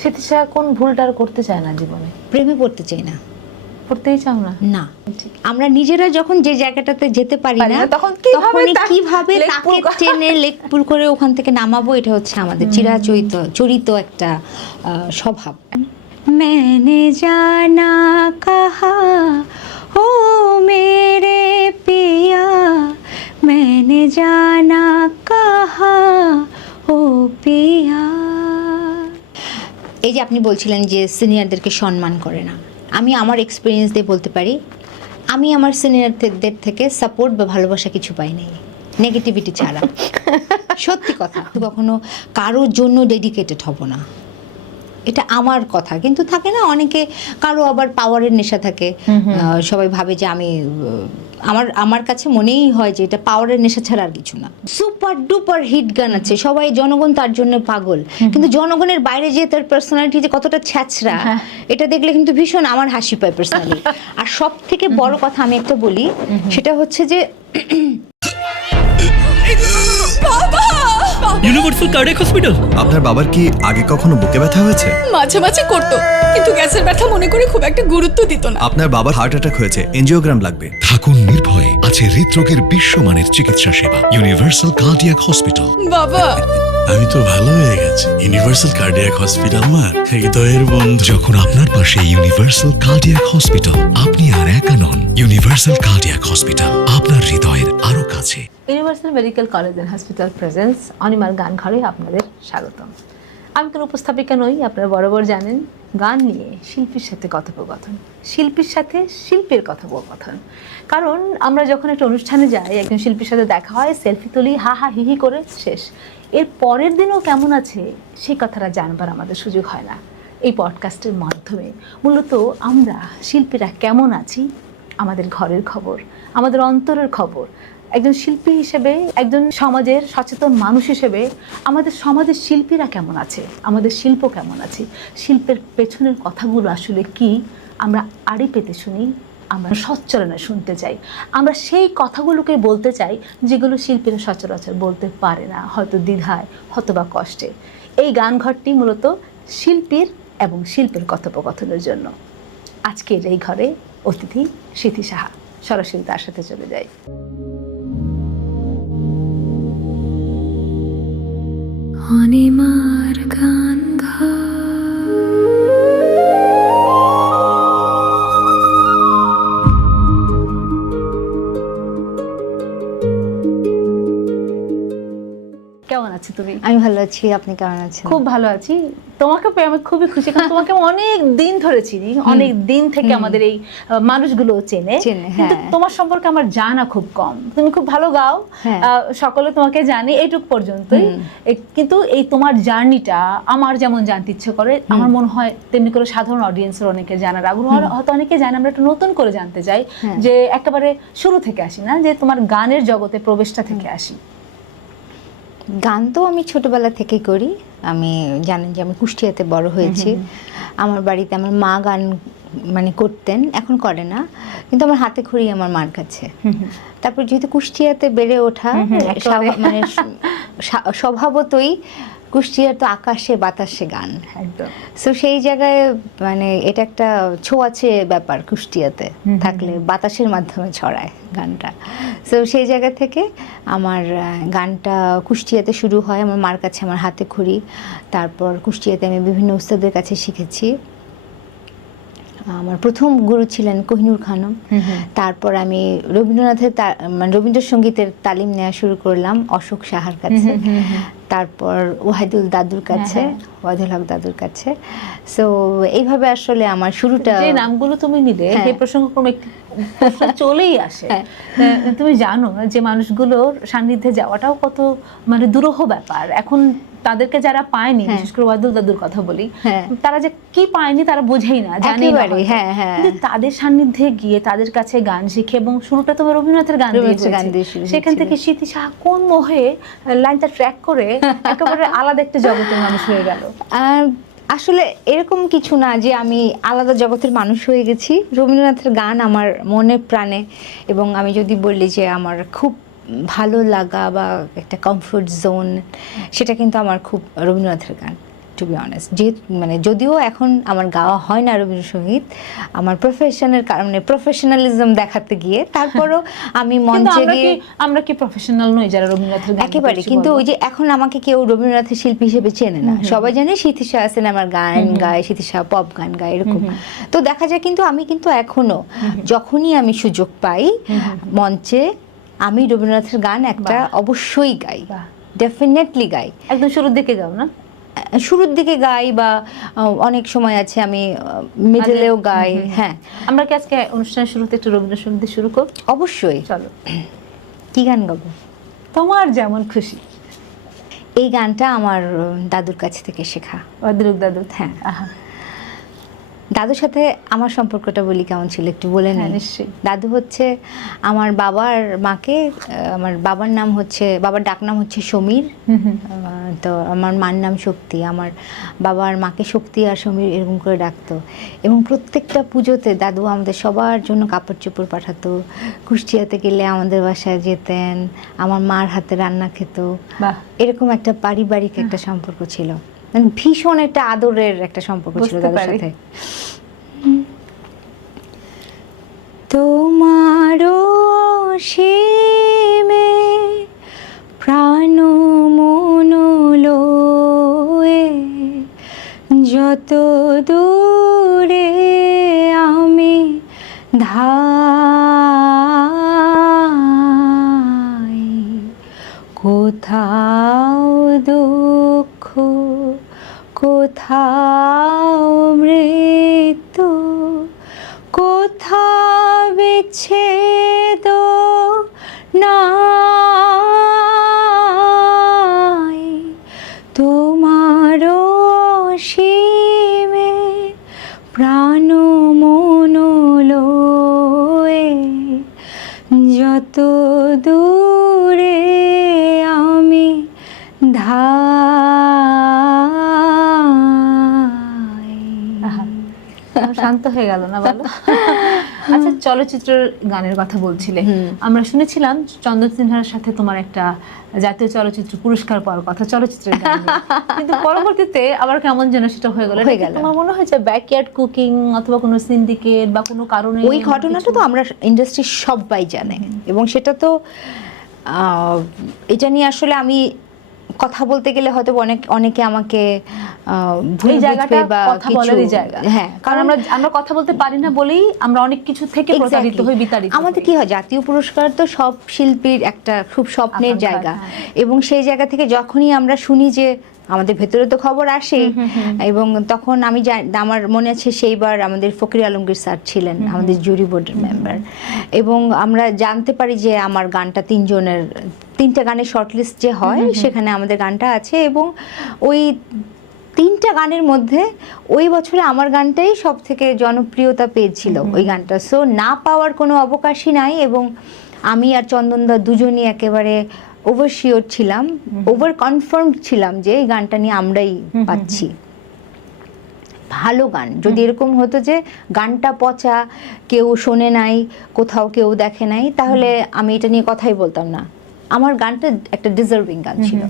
স্মৃতিশা কোন ভুলটা আর করতে চায় না জীবনে? প্রেমে পড়তে চাই না। করতেই চাও না? না, আমরা নিজেরা যখন যে জায়গাটাতে যেতে পারি না তখন কিভাবে তাকে টেনে লেকপুল করে ওখান থেকে নামাবো, এটা হচ্ছে আমাদের চরিত একটা স্বভাব। मैंने जाना कहा ओ मेरे पिया, मैंने जाना कहा ओ पिया। এই যে আপনি বলছিলেন যে সিনিয়রদেরকে সম্মান করে না, আমি আমার এক্সপিরিয়েন্স দিয়ে বলতে পারি, আমি আমার সিনিয়রদের থেকে সাপোর্ট বা ভালোবাসা কিছু পাই নাই, নেগেটিভিটি ছাড়া। সত্যি কথা, কখনো কারোর জন্য ডেডিকেটেড হব না, এটা আমার কথা। কিন্তু থাকে না অনেকে, কারো আবার পাওয়ারের নেশা থাকে। সবাই ভাবে যে আমি আমার কাছে মনেই হয় যে এটা পাওয়ারের নেশা ছাড়া আর কিছু না। সুপার ডুপার হিট গান আছে, সবাই জনগণ তার জন্য পাগল, কিন্তু জনগণের বাইরে যে তার পার্সোনালিটি যে কতটা ছ্যাচরা, এটা দেখলে কিন্তু ভীষণ আমার হাসি পায় পার্সোনালি। আর সব থেকে বড় কথা আমি একটা বলি, সেটা হচ্ছে যে ইউনিভার্সাল কার্ডিয়াক হসপিটাল। আপনার বাবার কি আগে কখনো বুকে ব্যথা হয়েছে? মাঝে মাঝে করতো, কিন্তু গ্যাসের ব্যথা মনে করে খুব একটা গুরুত্ব দিত না। আপনার বাবার হার্ট অ্যাটাক হয়েছে, এনজিওগ্রাম লাগবে। থাকুন নির্ভয়ে, আছে হৃদরোগের বিশ্বমানের চিকিৎসা সেবা ইউনিভার্সাল কার্ডিয়াক হসপিটাল। বাবা, আমি তো ভালো হয়ে গেছি। ইউনিভার্সাল কার্ডিয়াক হসপিটাল আমার হৃদয়ের বন্ধু। যখন আপনার পাশে ইউনিভার্সাল কার্ডিয়াক হসপিটাল, আপনি আর একা নন। ইউনিভার্সাল কার্ডিয়াক হসপিটাল, আপনার হৃদয়ের আরো কাছে। Universal medical college and hospital presents অনিমার গান ঘরে আপনাদের স্বাগতম। আমি কোনো উপস্থাপিকা নই, আপনারা বরাবর জানেন। গান নিয়ে শিল্পীর সাথে কথোপকথন, শিল্পীর সাথে শিল্পীর কথোপকথন। কারণ আমরা যখন একটা অনুষ্ঠানে যাই, একজন শিল্পীর সাথে দেখা হয়, সেলফি তুলি, হা হা হি হি করে শেষ। এর পরের দিনও কেমন আছে সেই কথাটা জানবার আমাদের সুযোগ হয় না। এই পডকাস্টের মাধ্যমে মূলত আমরা শিল্পীরা কেমন আছি, আমাদের ঘরের খবর, আমাদের অন্তরের খবর, একজন শিল্পী হিসেবে, একজন সমাজের সচেতন মানুষ হিসেবে আমাদের সমাজের শিল্পীরা কেমন আছে, আমাদের শিল্প কেমন আছে, শিল্পের পেছনের কথাগুলো আসলে কি, আমরা আড়ি পেতে শুনি, আমরা সচ্চালনে শুনতে চাই, আমরা সেই কথাগুলোকে বলতে চাই যেগুলো শিল্পীরা সচরাচর বলতে পারে না, হয়তো দ্বিধায়, হয়তো বা কষ্টে। এই গান ঘরটি মূলত শিল্পীর এবং শিল্পের কথোপকথনের জন্য। আজকের এই ঘরে অতিথি স্মৃতি সাহা, সরাসরি তার সাথে চলে যাই। অনিমার গান ঘর। কেমন আছো তুমি? আমি ভালো আছি, আপনি কেমন আছেন? খুব ভালো আছি। তোমাকে পেয়ে আমি খুবই খুশি, কারণ তোমাকে অনেক দিন ধরে চিনি, অনেক দিন থেকে আমাদের এই মানুষগুলো চেনে, কিন্তু তোমার সম্পর্কে আমার জানা খুব কম। তুমি খুব ভালো গাও, সকলে তোমাকে জানি, এইটুক পর্যন্তই। কিন্তু এই তোমার জার্নিটা আমার যেমন জানতে ইচ্ছে করে, আমার মনে হয় তেমনি করে সাধারণ অডিয়েন্সের অনেকে জানার আগ্রহ, হয়তো অনেকে জানে, আমরা একটু নতুন করে জানতে চাই যে একেবারে শুরু থেকে আসি না, যে তোমার গানের জগতে প্রবেশটা থেকে আসি। গান তো আমি ছোটবেলা থেকেই করি। আমি জানেন যে আমি কুষ্টিয়াতে বড় হয়েছি। আমার বাড়িতে আমার মা গান করতেন, এখন করে না, কিন্তু আমার হাতে খড়ি আমার মার কাছে। তারপর যেহেতু কুষ্টিয়াতে বেড়ে ওঠা, স্বভাবতই কুষ্টিয়ার তো আকাশে বাতাসে গান, সো সেই জায়গায় এটা একটা ছোঁয়াচে ব্যাপার, কুষ্টিয়াতে থাকলে বাতাসের মাধ্যমে ছড়ায় গানটা। সো সেই জায়গা থেকে আমার গানটা কুষ্টিয়াতে শুরু হয়, আমার মার কাছে আমার হাতে খড়ি। তারপর কুষ্টিয়াতে আমি বিভিন্ন উস্তাদের কাছে শিখেছি। আমার প্রথম গুরু ছিলেন কোহিনুর খানম। তারপর আমি রবীন্দ্রসঙ্গীতের তালিম নেওয়া শুরু করলাম অশোক সাহার কাছে, তারপর ওয়াহিদুল দাদুর কাছে, ওয়াহিদুল হক দাদুর কাছে। সো এইভাবে আসলে আমার শুরুটা। যে নামগুলো তুমি নিলে, সেই প্রসঙ্গক্রমে একটি প্রশ্ন চলেই আসে। তুমি জানো যে মানুষগুলোর সান্নিধ্যে যাওয়াটাও কত দুরূহ ব্যাপার। এখন তাদেরকে যারা পায়নি, বিশেষ করে ওয়াহিদুল দাদুর কথা বলি, তারা যে কি পায়নি তারা বোঝেই না, জানে না। কিন্তু তাদের সান্নিধ্যে গিয়ে তাদের কাছে গান শিখে, এবং শুরুটা তো রবীন্দ্রনাথের গান দিয়ে, সেখান থেকে স্মৃতি সাহা কোন মোহে লাইনটা ট্র্যাক করে একেবারে আলাদা একটা জগতের মানুষ হয়ে গেল। আসলে এরকম কিছু না যে আমি আলাদা জগতের মানুষ হয়ে গেছি। রবীন্দ্রনাথের গান আমার মনে প্রাণে, এবং আমি যদি বলি যে আমার খুব ভালো লাগা বা একটা কমফোর্ট জোন, সেটা কিন্তু আমার খুব রবীন্দ্রনাথের গান। টু বি অনেস্ট, যে মানে যদিও এখন আমার গাওয়া হয় না রবীন্দ্রসঙ্গীত আমার প্রফেশনের কারণে, প্রফেশনালিজম দেখাতে গিয়ে, তারপরও আমি কিন্তু মঞ্চে আমরা গিয়ে আমরা কি প্রফেশনাল নই যারা রবীন্দ্রনাথের গান একেবারে, করছি কিন্তু বলো? ওই যে এখন আমাকে কেউ রবীন্দ্রনাথের শিল্পী হিসেবে চেনে না, সবাই জানে সিথিশা আছেন আমার গান গায়, সিথিশা পপ গান গায় এরকম। তো দেখা যায় কিন্তু আমি কিন্তু এখনো যখনই আমি সুযোগ পাই মঞ্চে আমি রবীন্দ্রনাথের গান একটা অবশ্যই গাই, বাহ। ডেফিনেটলি গাই। একদম শুরুর দিকে যাও না? শুরুর দিকে গাই বা অনেক সময় আছে আমি মিডলেও গাই। হ্যাঁ, আমরা কি আজকে অনুষ্ঠানের শুরুতে একটু রবীন্দ্রসঙ্গীত শুরু করব? অবশ্যই। চলো, কি গান গাবো? তোমার যেমন খুশি। এই গানটা আমার দাদুর কাছ থেকে শেখা। অদ্রুক দাদু, হ্যাঁ, আহা, দাদুর সাথে আমার সম্পর্কটা বলি কেমন ছিল একটু বলে হ্যাঁ, নিই। নিশ্চয়ই। দাদু হচ্ছে আমার বাবার মাকে, আমার বাবার নাম হচ্ছে, বাবার ডাক নাম হচ্ছে সমীর, তো আমার মার নাম শক্তি। আমার বাবার মাকে শক্তি আর সমীর এরকম করে ডাকতো, এবং প্রত্যেকটা পুজোতে দাদু আমাদের সবার জন্য কাপড় চোপড় পাঠাতো। কুষ্টিয়াতে গেলে আমাদের বাসায় যেতেন, আমার মার হাতে রান্না খেত। বাহ। এরকম একটা পারিবারিক একটা সম্পর্ক ছিল, মানে ভীষণ একটা আদরের একটা সম্পর্ক ছিল বুঝতে দাদুর পারি। সাথে। তোমারও অসীমে প্রাণ মন লয়ে যত দূরে আমি ধাই, কোথাও দুঃখ কোথাও মৃত্যু, কোথাও বিচ্ছেদ নাই, তোমার অসীমে প্রাণ মন লয়ে যত দূরে আমি ধাই। আহা, শান্ত হয়ে গেল না বলো? আচ্ছা, চলচ্চিত্রের গানের কথা বলছিলে, আমরা শুনেছিলাম চন্দন সিনহার সাথে তোমার একটা জাতীয় চলচ্চিত্র পুরস্কার পাওয়ার কথা চলচ্চিত্রের গান নিয়ে। কিন্তু পরবর্তীতে আবার কেমন যেন সেটা হয়ে গেল। হয়ে গেল। তোমার মনে হয় যে ব্যাকইয়ার্ড কুকিং অথবা কোনো সিন্ডিকেট বা কোনো কারণে ওই ঘটনাটা তো আমরা ইন্ডাস্ট্রির সবাই জানে, এবং সেটা তো এটা নিয়ে আসলে আমি কথা বলতে গেলে হয়তো অনেকে আমাকে ভুল এই জায়গাটা বুঝবে বা কথা কিছু। বলারই জায়গা। হ্যাঁ, কারণ আমরা কথা বলতে পারি না বলেই আমরা অনেক কিছু থেকে প্রতারিত Exactly. হই, বিতাড়িত আমাদের হই। কি হয়, জাতীয় পুরস্কার তো সব শিল্পীর একটা খুব স্বপ্নের আকাঙ্ক্ষা, জায়গা, হ্যাঁ। এবং সেই জায়গা থেকে যখনই আমরা শুনি যে আমাদের ভেতরে তো খবর আসে, এবং তখন আমি আমার মনে আছে সেইবার আমাদের ফকির আলমগীর স্যার ছিলেন আমাদের জুরি বোর্ডের মেম্বার, এবং আমরা জানতে পারি যে আমার গানটা তিনটা গানের শর্টলিস্ট যে হয় সেখানে আমাদের গানটা আছে, এবং ওই 3টা গানের মধ্যে ওই বছরে আমার গানটাই সব থেকে জনপ্রিয়তা পেয়েছিল ওই গানটা। সো না পাওয়ার কোনো অবকাশই নাই, এবং আমি আর চন্দনদা দুজনই একেবারে ওভারশিওর ছিলাম, ওভার কনফার্মড ছিলাম যে এই গানটা নিয়ে আমরাই পাচ্ছি ভালো গান। যদি এরকম হতো যে গানটা পচা, কেউ শোনে নাই, কোথাও কেউ দেখে নাই, তাহলে আমি এটা নিয়ে কথাই বলতাম না। আমার গানটা একটা ডিজার্ভিং গান ছিল।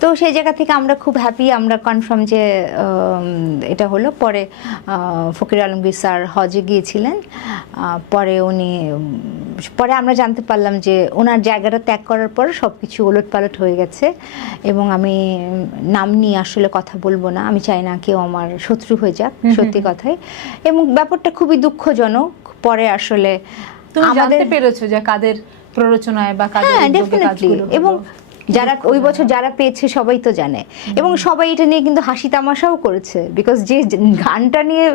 তো সেই জায়গা থেকে আমরা খুব হ্যাপি, আমরা কনফার্ম যে এটা হলো। পরে ফকির আলমগীর স্যার হজে গিয়েছিলেন, পরে আমরা জানতে পারলাম যে ওনার জায়গাটা ত্যাগ করার পর সব কিছু ওলটপালট হয়ে গেছে, এবং আমি নাম নিয়ে আসলে কথা বলবো না, আমি চাই না কেউ আমার শত্রু হয়ে যাক, সত্যি কথাই। এবং ব্যাপারটা খুবই দুঃখজনক। পরে আসলে তুমি জানতে পেরেছো যে কাদের প্ররোচনায় বা কাদের হ্যাঁ, উদ্যোগে ডেফিনেটলি, কাজগুলো হলো? এবং যারা ওই বছর যারা পেয়েছে সবাই তো জানে, এবং সবাই এটা নিয়ে কিন্তু হাসি তামাশাও করেছে, বিকজ যে গানটা নিয়ে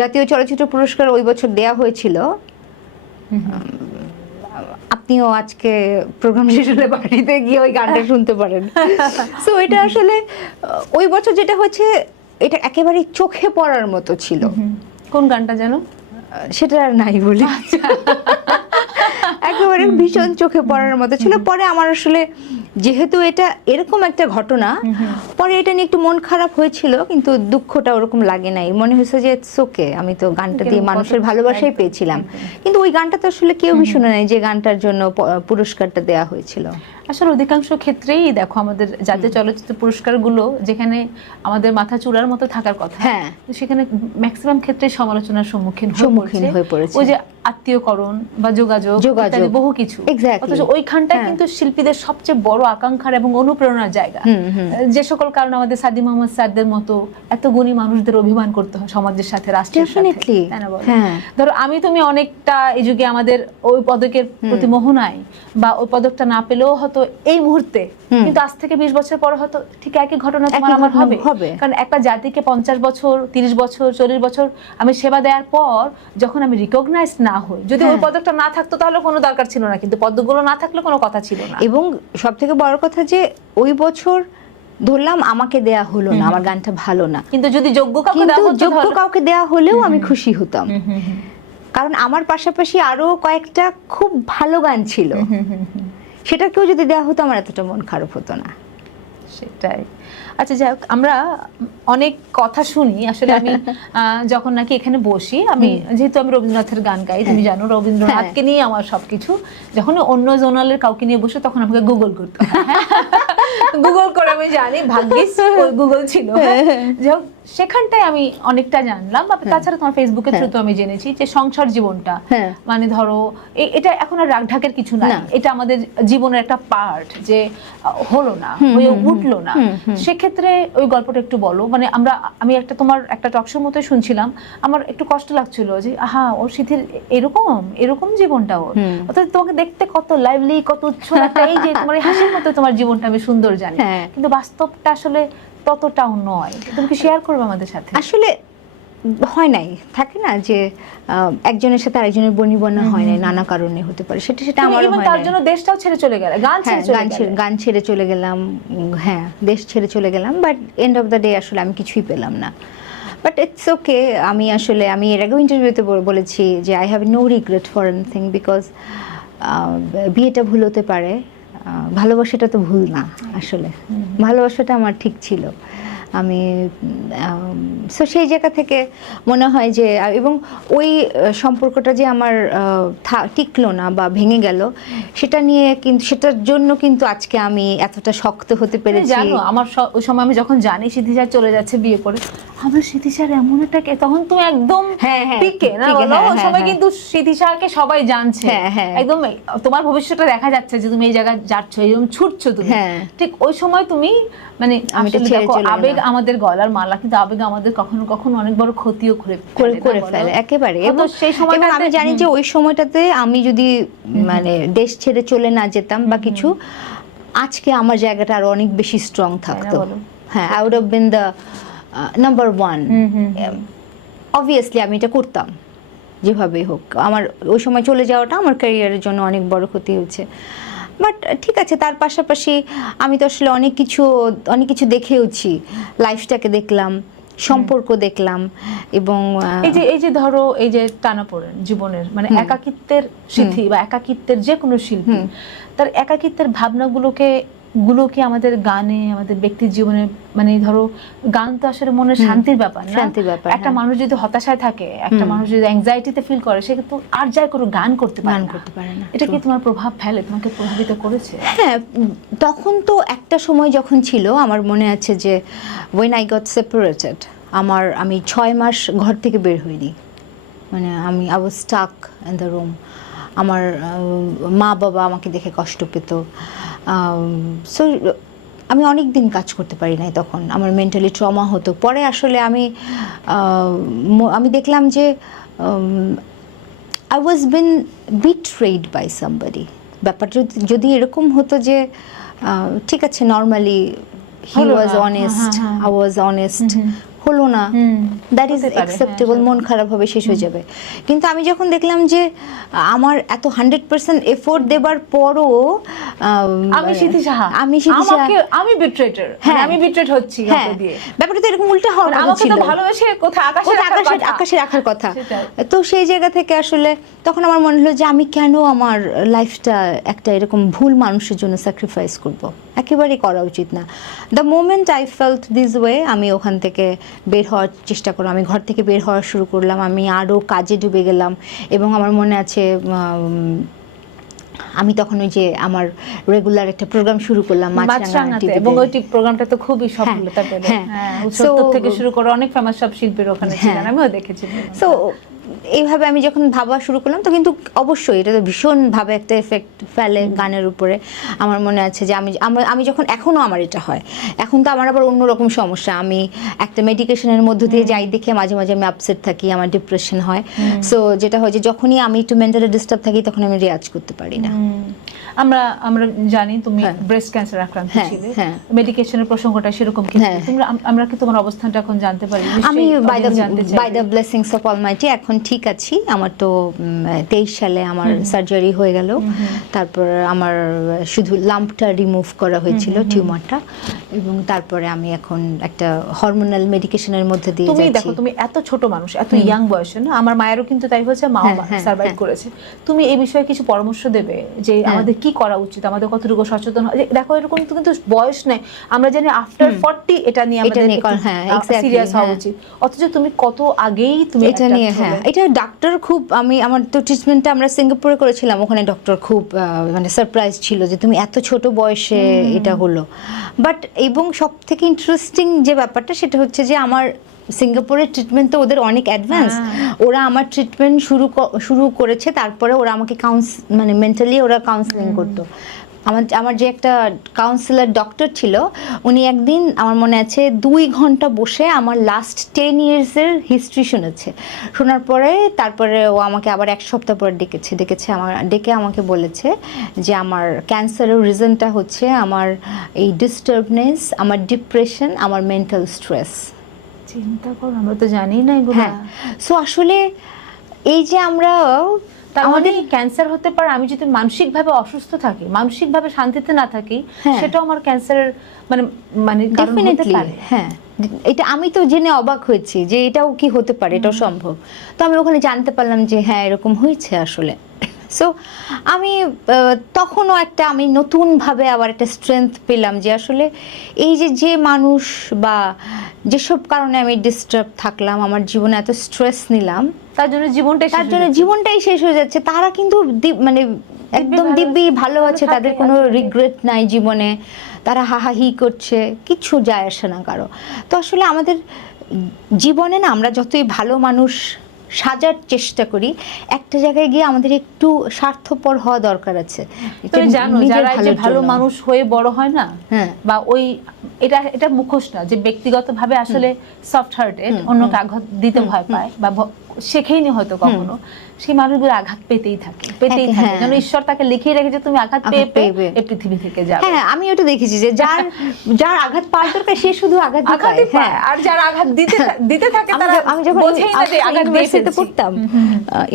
জাতীয় চলচ্চিত্র পুরস্কার ওই বছর দেয়া হয়েছিল, আপনিও আজকে প্রোগ্রাম শেষ হলে বাড়িতে গিয়ে ওই গানটা শুনতে পারেন। সো এটা আসলে ওই বছর যেটা হয়েছে এটা একেবারে চোখে পড়ার মতো ছিল। কোন গানটা যেন? সেটা আর নাই বলি, একেবারে ভীষণ চোখে পড়ার মতো ছিল। পরে আমার আসলে যেহেতু এটা এরকম একটা ঘটনা, পরে এটা নিয়ে একটু মন খারাপ হয়েছিল, কিন্তু দুঃখটা ওরকম লাগে নাই। মনে হয়েছে যে ইটস ওকে, আমি তো গানটা দিয়ে মানুষের ভালোবাসাই পেয়েছিলাম। কিন্তু ওই গানটা তো আসলে কেউ শুনে নাই যে গানটার জন্য পুরস্কারটা দেওয়া হয়েছিল। আসলে অধিকাংশ ক্ষেত্রেই দেখো আমাদের জাতীয় চলচ্চিত্র পুরস্কারগুলো যেখানে আমাদের মাথা চূড়ার মতো থাকার কথা, হ্যাঁ। সেখানে ম্যাক্সিমাম ক্ষেত্রে সমালোচনার সম্মুখীন হয়ে পড়েছে। ওই যে আত্মীয়করণ বা যোগাযোগ ইত্যাদি বহু কিছু। অথচ ওইখানটায় কিন্তু শিল্পীদের সবচেয়ে বড় আকাঙ্ক্ষার এবং অনুপ্রেরণার জায়গা। যে সকল কারণে আমাদের সাদি মোহাম্মদ স্যারদের মতো এত গুণী মানুষদের অভিমান করতে হয় সমাজের সাথে, রাষ্ট্রের সাথে, তাই না বলো? ধরো আমি তুমি অনেকটা এই যুগে আমাদের ওই পদকের প্রতি মোহ নাই, বা ওই পদকটা না পেলেও হয়তো এই মুহূর্তে, কিন্তু আজ থেকে 20 বছর পর হয়তো ঠিক একই ঘটনা তোমার আমার হবে। কারণ একটা জাতিকে 50 বছর 30 বছর 40 বছর আমি সেবা দেওয়ার পর যখন আমি রিকগনাইজ না হই, যদি ওই পদকটা না থাকতো তাহলে কোনো দরকার ছিল না, কিন্তু পদকগুলো না থাকলে কোনো কথা ছিল না। এবং সব থেকে বড় কথা যে ওই বছর ধরলাম আমাকে দেয়া হলো না, আমার গানটা ভালো না, কিন্তু যদি যোগ্য কাউকে দেয়া হলেও আমি খুশি হতাম, কারণ আমার পাশাপাশি আরো কয়েকটা খুব ভালো গান ছিল, সেটা কেউ যদি দেওয়া হতো আমার এতটা মন খারাপ হতো না। সেটাই। আচ্ছা যাই হোক, আমরা অনেক কথা শুনি আসলে। আমি যখন নাকি এখানে বসি, আমি যেহেতু আমি রবীন্দ্রনাথের গান গাই, তুমি জানো রবীন্দ্রনাথকে নিয়ে আমার সবকিছু, যখন অন্য জোনালের কাউকে নিয়ে বসে তখন আমাকে গুগল করতে হয়। গুগল করে আমি জানি, ভাগ্যিস গুগল ছিল। যাই হোক, সেখানটায় আমি অনেকটা জানলাম। তাছাড়া তোমার ফেসবুকের থ্রুতে আমি জেনেছি যে সংসার জীবনটা, মানে ধরো এটা এখন আর রাগঢাকের কিছু না, এটা আমাদের জীবনের একটা পার্ট, যে হলো না, হয়ে উঠলো না। সেক্ষেত্রে ওই গল্পটা একটু বলো। মানে আমি তোমার একটা টকশোর মতো শুনছিলাম, আমার একটু কষ্ট লাগছিল যে আহা, ওর সিথির এরকম জীবনটা ওর, অর্থাৎ তোমাকে দেখতে কত লাইভলি, কত উচ্ছল একটা, এই যে তোমার হাসির মতো তোমার জীবনটা আমি সুন্দর জানি, কিন্তু বাস্তবটা আসলে ততটাও নয়। তুমি কি শেয়ার করবে আমাদের সাথে? আসলে হয় নাই, থাকে না যে একজনের সাথে আরেকজনের বনিবনা হয় নাই, নানা কারণে হতে পারে, সেটা আমার হয় না। তার জন্য দেশটাও ছেড়ে চলে গেল, গান ছেড়ে চলে গেলাম, হ্যাঁ দেশ ছেড়ে চলে গেলাম, but end of the day আসলে আমি কিছুই পেলাম না। But it's okay. আমি এর আগেও ইন্টারভিউতে বলেছি যে I have no regret for anything, because বিয়েটা ভুল হতে পারে, ভালোবাসাটা তো ভুল না। আসলে ভালোবাসাটা আমার ঠিক ছিল। আমি সো সেই জায়গা থেকে মনে হয় যে, এবং ওই সম্পর্কটা যে আমার টিকলো না বা ভেঙে গেল, সেটা নিয়ে কিন্তু, সেটার জন্য কিন্তু আজকে আমি এতটা শক্ত হতে পেরেছি। জানো আমার ওই সময় আমি যখন জানি সিদ্ধিসার চলে যাচ্ছে বিয়ে করে, আমার সিদ্ধিসার এমন একটা, তখন তুমি একদম পিকে না বলো, ওই সময় কিন্তু সিদ্ধিসাকে সবাই জানছে, একদম তোমার ভবিষ্যৎটা দেখা যাচ্ছে যে তুমি এই জায়গায় যাচ্ছ, এরকম ছুটছো তুমি, ঠিক ওই সময় তুমি মানে আবেগ আমাদের গলার মালা, কিন্তু আবেগ আমাদের কখনো কখনো অনেক বড় ক্ষতিও করে ফেলে একেবারে। এবং সেই সময় আমি জানি যে ওই সময়টাতে আমি যদি মানে দেশ ছেড়ে চলে না যেতাম বা কিছু, আজকে আমার জায়গাটা আরো অনেক বেশি স্ট্রং থাকতো। হ্যাঁ, I would have been the number 1। Obviously আমি এটা করতাম যেভাবেই হোক। আমার ওই সময় চলে যাওয়াটা আমার ক্যারিয়ারের জন্য অনেক বড় ক্ষতি হয়েছে। বাট ঠিক আছে, তার পাশাপাশি আমি তো আসলে অনেক কিছু দেখেওছি, লাইফটাকে দেখলাম, সম্পর্ক দেখলাম, এবং এই যে ধরো এই যে টানাপোড়েন জীবনের, মানে একাকিত্বের সিথি বা একাকিত্বের যে কোনো শিল্পী তার একাকিত্বের ভাবনাগুলোকে আমাদের গানে, আমাদের ব্যক্তির জীবনে, মানে ধরো গান তো আসলে মনের শান্তির ব্যাপার না। একটা মানুষ যদি হতাশায় থাকে, একটা মানুষ যদি অ্যাংজাইটিতে ফিল করে, সে কিন্তু আর যাই করে গান করতে পারে না। এটা কি তোমার প্রভাব ফেলে, তোমাকে প্রভাবিত করেছে? হ্যাঁ, তখন তো একটা সময় যখন ছিল, আমার মনে আছে যে when I got separated, আমি 6 মাস ঘর থেকে বের হইনি, মানে I was stuck in the room। আমার মা বাবা আমাকে দেখে কষ্ট পেত। সো আমি অনেক দিন কাজ করতে পারি নাই, তখন আমার মেন্টালি ট্রমা হতো। পরে আসলে আমি দেখলাম যে I was been betrayed by somebody। ব্যাপারটা যদি এরকম হতো যে ঠিক আছে, normally he was honest, I was honest, হলো না, দ্যাট ইজ অ্যাকসেপ্টেবল, মন খারাপ হবে, শেষ হয়ে যাবে। কিন্তু আমি যখন দেখলাম যে আমার এত 100% এফোর্ট দেবার পরও আমি বিট্রেট হচ্ছি, ব্যাপারটা তো এরকম উল্টো হওয়ার কথা ছিল, ভালোবেসে কোথায় আকাশে রাখার কথা। তো সেই জায়গা থেকে আসলে তখন আমার মনে হলো যে আমি কেন আমার লাইফটা একটা এরকম ভুল মানুষের জন্য স্যাক্রিফাইস করব, একেবারেই করা উচিত না। The moment I felt this way, আমি ওখান থেকে বের হওয়ার চেষ্টা করলাম, আমি ঘর থেকে বের হওয়া শুরু করলাম, আমি আরও কাজে ডুবে গেলাম। এবং আমার মনে আছে আমি তখন ওই যে আমার রেগুলার একটা প্রোগ্রাম শুরু করলাম মাছরাঙাতে, এবং ওই প্রোগ্রামটা তো খুবই সফলতা পেল। হ্যাঁ। উৎসব So- থেকে শুরু করে অনেক ফেমাস সব শিল্পীর ওখানে ছিলেন, হ্যাঁ। আমিও দেখেছি। সো এইভাবে আমি যখন ভাবা শুরু করলাম, তো কিন্তু অবশ্যই এটা তো ভীষণভাবে একটা এফেক্ট ফেলে গানের উপরে। আমার মনে আছে যে আমি যখন, এখনও আমার এটা হয়, এখন তো আমার আবার অন্যরকম সমস্যা, আমি একটা মেডিকেশনের মধ্য দিয়ে যাই দেখে মাঝে মাঝে আমি আপসেট থাকি, আমার ডিপ্রেশন হয়। সো যেটা হয় যে যখনই আমি একটু মেন্টালি ডিস্টার্ব থাকি তখন আমি রেয়াজ করতে পারি না। আমরা জানি তুমি হ্যাঁ। ব্রেস্ট ক্যান্সার আক্রান্ত হ্যাঁ, ছিলে, হ্যাঁ। মেডিকেশনের প্রসঙ্গটা সেরকম কি? হ্যাঁ। আমরা কি তোমার অবস্থানটা এখন জানতে পারি? আমি জানতে by the blessings of almighty এখন ঠিক আছি। আমার তো 23 সালে আমার সার্জারি হয়ে গেল, তারপর আমার শুধু লাম্পটা রিমুভ করা হয়েছিল, টিউমারটা, এবং তারপরে আমি এখন একটা হরমোনাল মেডিকেশনের মধ্যে দিয়ে তুমি যাচ্ছি। দেখো, তুমি এত ছোট মানুষ, এত ইয়াং বয়সে, না আমার মায়েরও কিন্তু তাই হয়েছে, মাও হ্যাঁ, সার্ভাইভ হ্যাঁ। করেছে। তুমি এই বিষয়ে কিছু পরামর্শ দেবে যে আমাদের কি করা উচিত, আমাদের কতটুকু সচেতন দেখো এরকম তো কিন্তু বয়স নেই, আমরা জানি আফটার 40 এটা নিয়ে আমাদের হ্যাঁ, exactly, সিরিয়াস হওয়া হ্যাঁ। উচিত, অথচ তুমি কত আগেই তুমি এটা নিয়ে, হ্যাঁ, এটা ডক্টর খুব, আমার তো ট্রিটমেন্টটা আমরা সিঙ্গাপুরে করেছিলাম, ওখানে ডক্টর খুব মানে সারপ্রাইজ ছিল যে তুমি এত ছোট বয়সে এটা হলো। বাট এবং সব থেকে ইন্টারেস্টিং যে ব্যাপারটা সেটা হচ্ছে যে আমার সিঙ্গাপুরের ট্রিটমেন্ট তো ওদের অনেক অ্যাডভান্স, ওরা আমার ট্রিটমেন্ট শুরু করেছে, তারপরে ওরা আমাকে মানে মেন্টালি ওরা কাউন্সেলিং করতো। আমার যে একটা কাউন্সিলর ডক্টর ছিল, উনি একদিন আমার মনে আছে 2 ঘন্টা বসে আমার লাস্ট 10 ইয়ার্সের হিস্ট্রি শুনেছে। শোনার পরে তারপরে ও আমাকে আবার 1 সপ্তাহ পর ডেকে আমাকে বলেছে যে আমার ক্যান্সারের রিজনটা হচ্ছে আমার এই ডিস্টার্বনেস, আমার ডিপ্রেশন, আমার মেন্টাল স্ট্রেস। চিন্তা করো, আমরা তো জানি না এগুলো। হ্যাঁ, সো আসলে এই যে আমরা আমাদের ক্যান্সার হতে পারে, আমি যদি মানসিকভাবে অসুস্থ থাকি, মানসিকভাবে শান্তিতে না থাকি, হ্যাঁ। সেটাও আমার ক্যান্সারের মানে কারণ হতে ডেফিনেটলি, পারে। হ্যাঁ, এটা আমি তো জেনে অবাক হয়েছি যে এটাও কি হতে পারে, এটাও সম্ভব। তো আমি ওখানে জানতে পারলাম যে হ্যাঁ এরকম হয়েছে আসলে। সো আমি তখনও আমি নতুনভাবে আবার একটা স্ট্রেংথ পেলাম যে আসলে এই যে মানুষ বা যেসব কারণে আমি ডিস্টার্ব থাকলাম, আমার জীবনে এত স্ট্রেস নিলাম, তার জন্য জীবনটাই শেষ হয়ে যাচ্ছে, তারা কিন্তু মানে একদম দিব্যি ভালো আছে, তাদের কোনো রিগ্রেট নাই জীবনে, তারা হাহাহি করছে, কিছু যায় আসে না কারো। তো আসলে আমাদের জীবনে না, আমরা যতই ভালো মানুষ সাজার চেষ্টা করি, একটা জায়গায় গিয়ে আমাদের একটু স্বার্থপর হওয়া দরকার আছে। তুমি জানো যারা এই যে ভালো মানুষ হয়ে বড় হয় না, হ্যাঁ, বা ওই এটা মুখোশ না, যে ব্যক্তিগতভাবে আসলে সফট হার্টেড, অন্যকে আঘাত দিতে ভয় পায় বা শেখেইনি হয়তো কখনো, সেই মানুষগুলো আঘাত পেতেই থাকে। হ্যাঁ। যেন ঈশ্বর তাকে লিখিয়ে রেখেছে তুমি আঘাত পেয়ে এই পৃথিবী থেকে যাবে। হ্যাঁ, আমি ওটা দেখেছি যে যার আঘাত পাওয়ার দরকার সে শুধু আঘাতই পায়। হ্যাঁ, আর যারা আঘাত দিতে থাকে তারা আমি যখন বোঝেই না যে আঘাত ইউনিভার্সিটিতে পড়তাম,